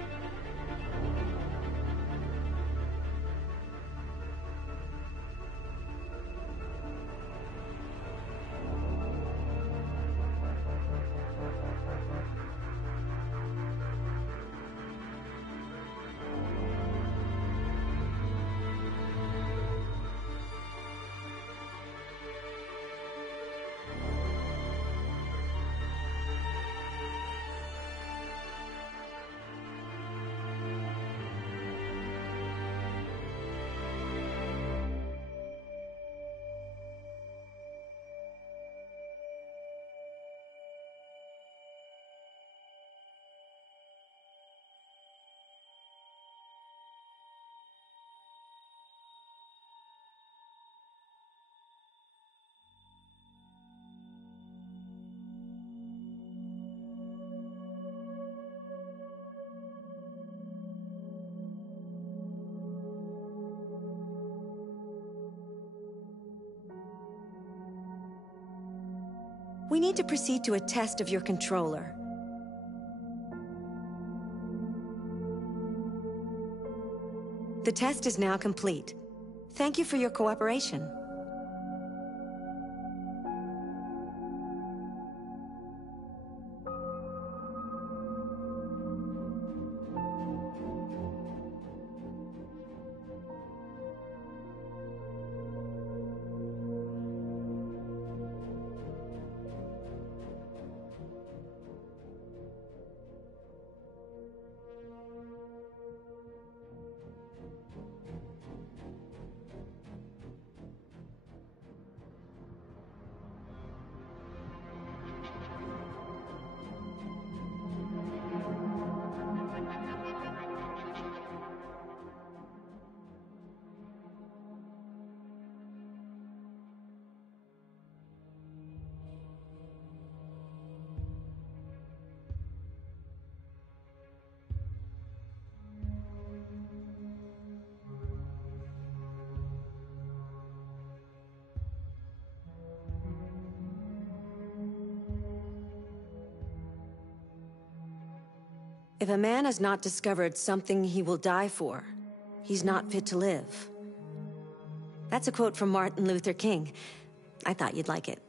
We need to proceed to a test of your controller. The test is now complete. Thank you for your cooperation. If a man has not discovered something he will die for, he's not fit to live. That's a quote from Martin Luther King. I thought you'd like it.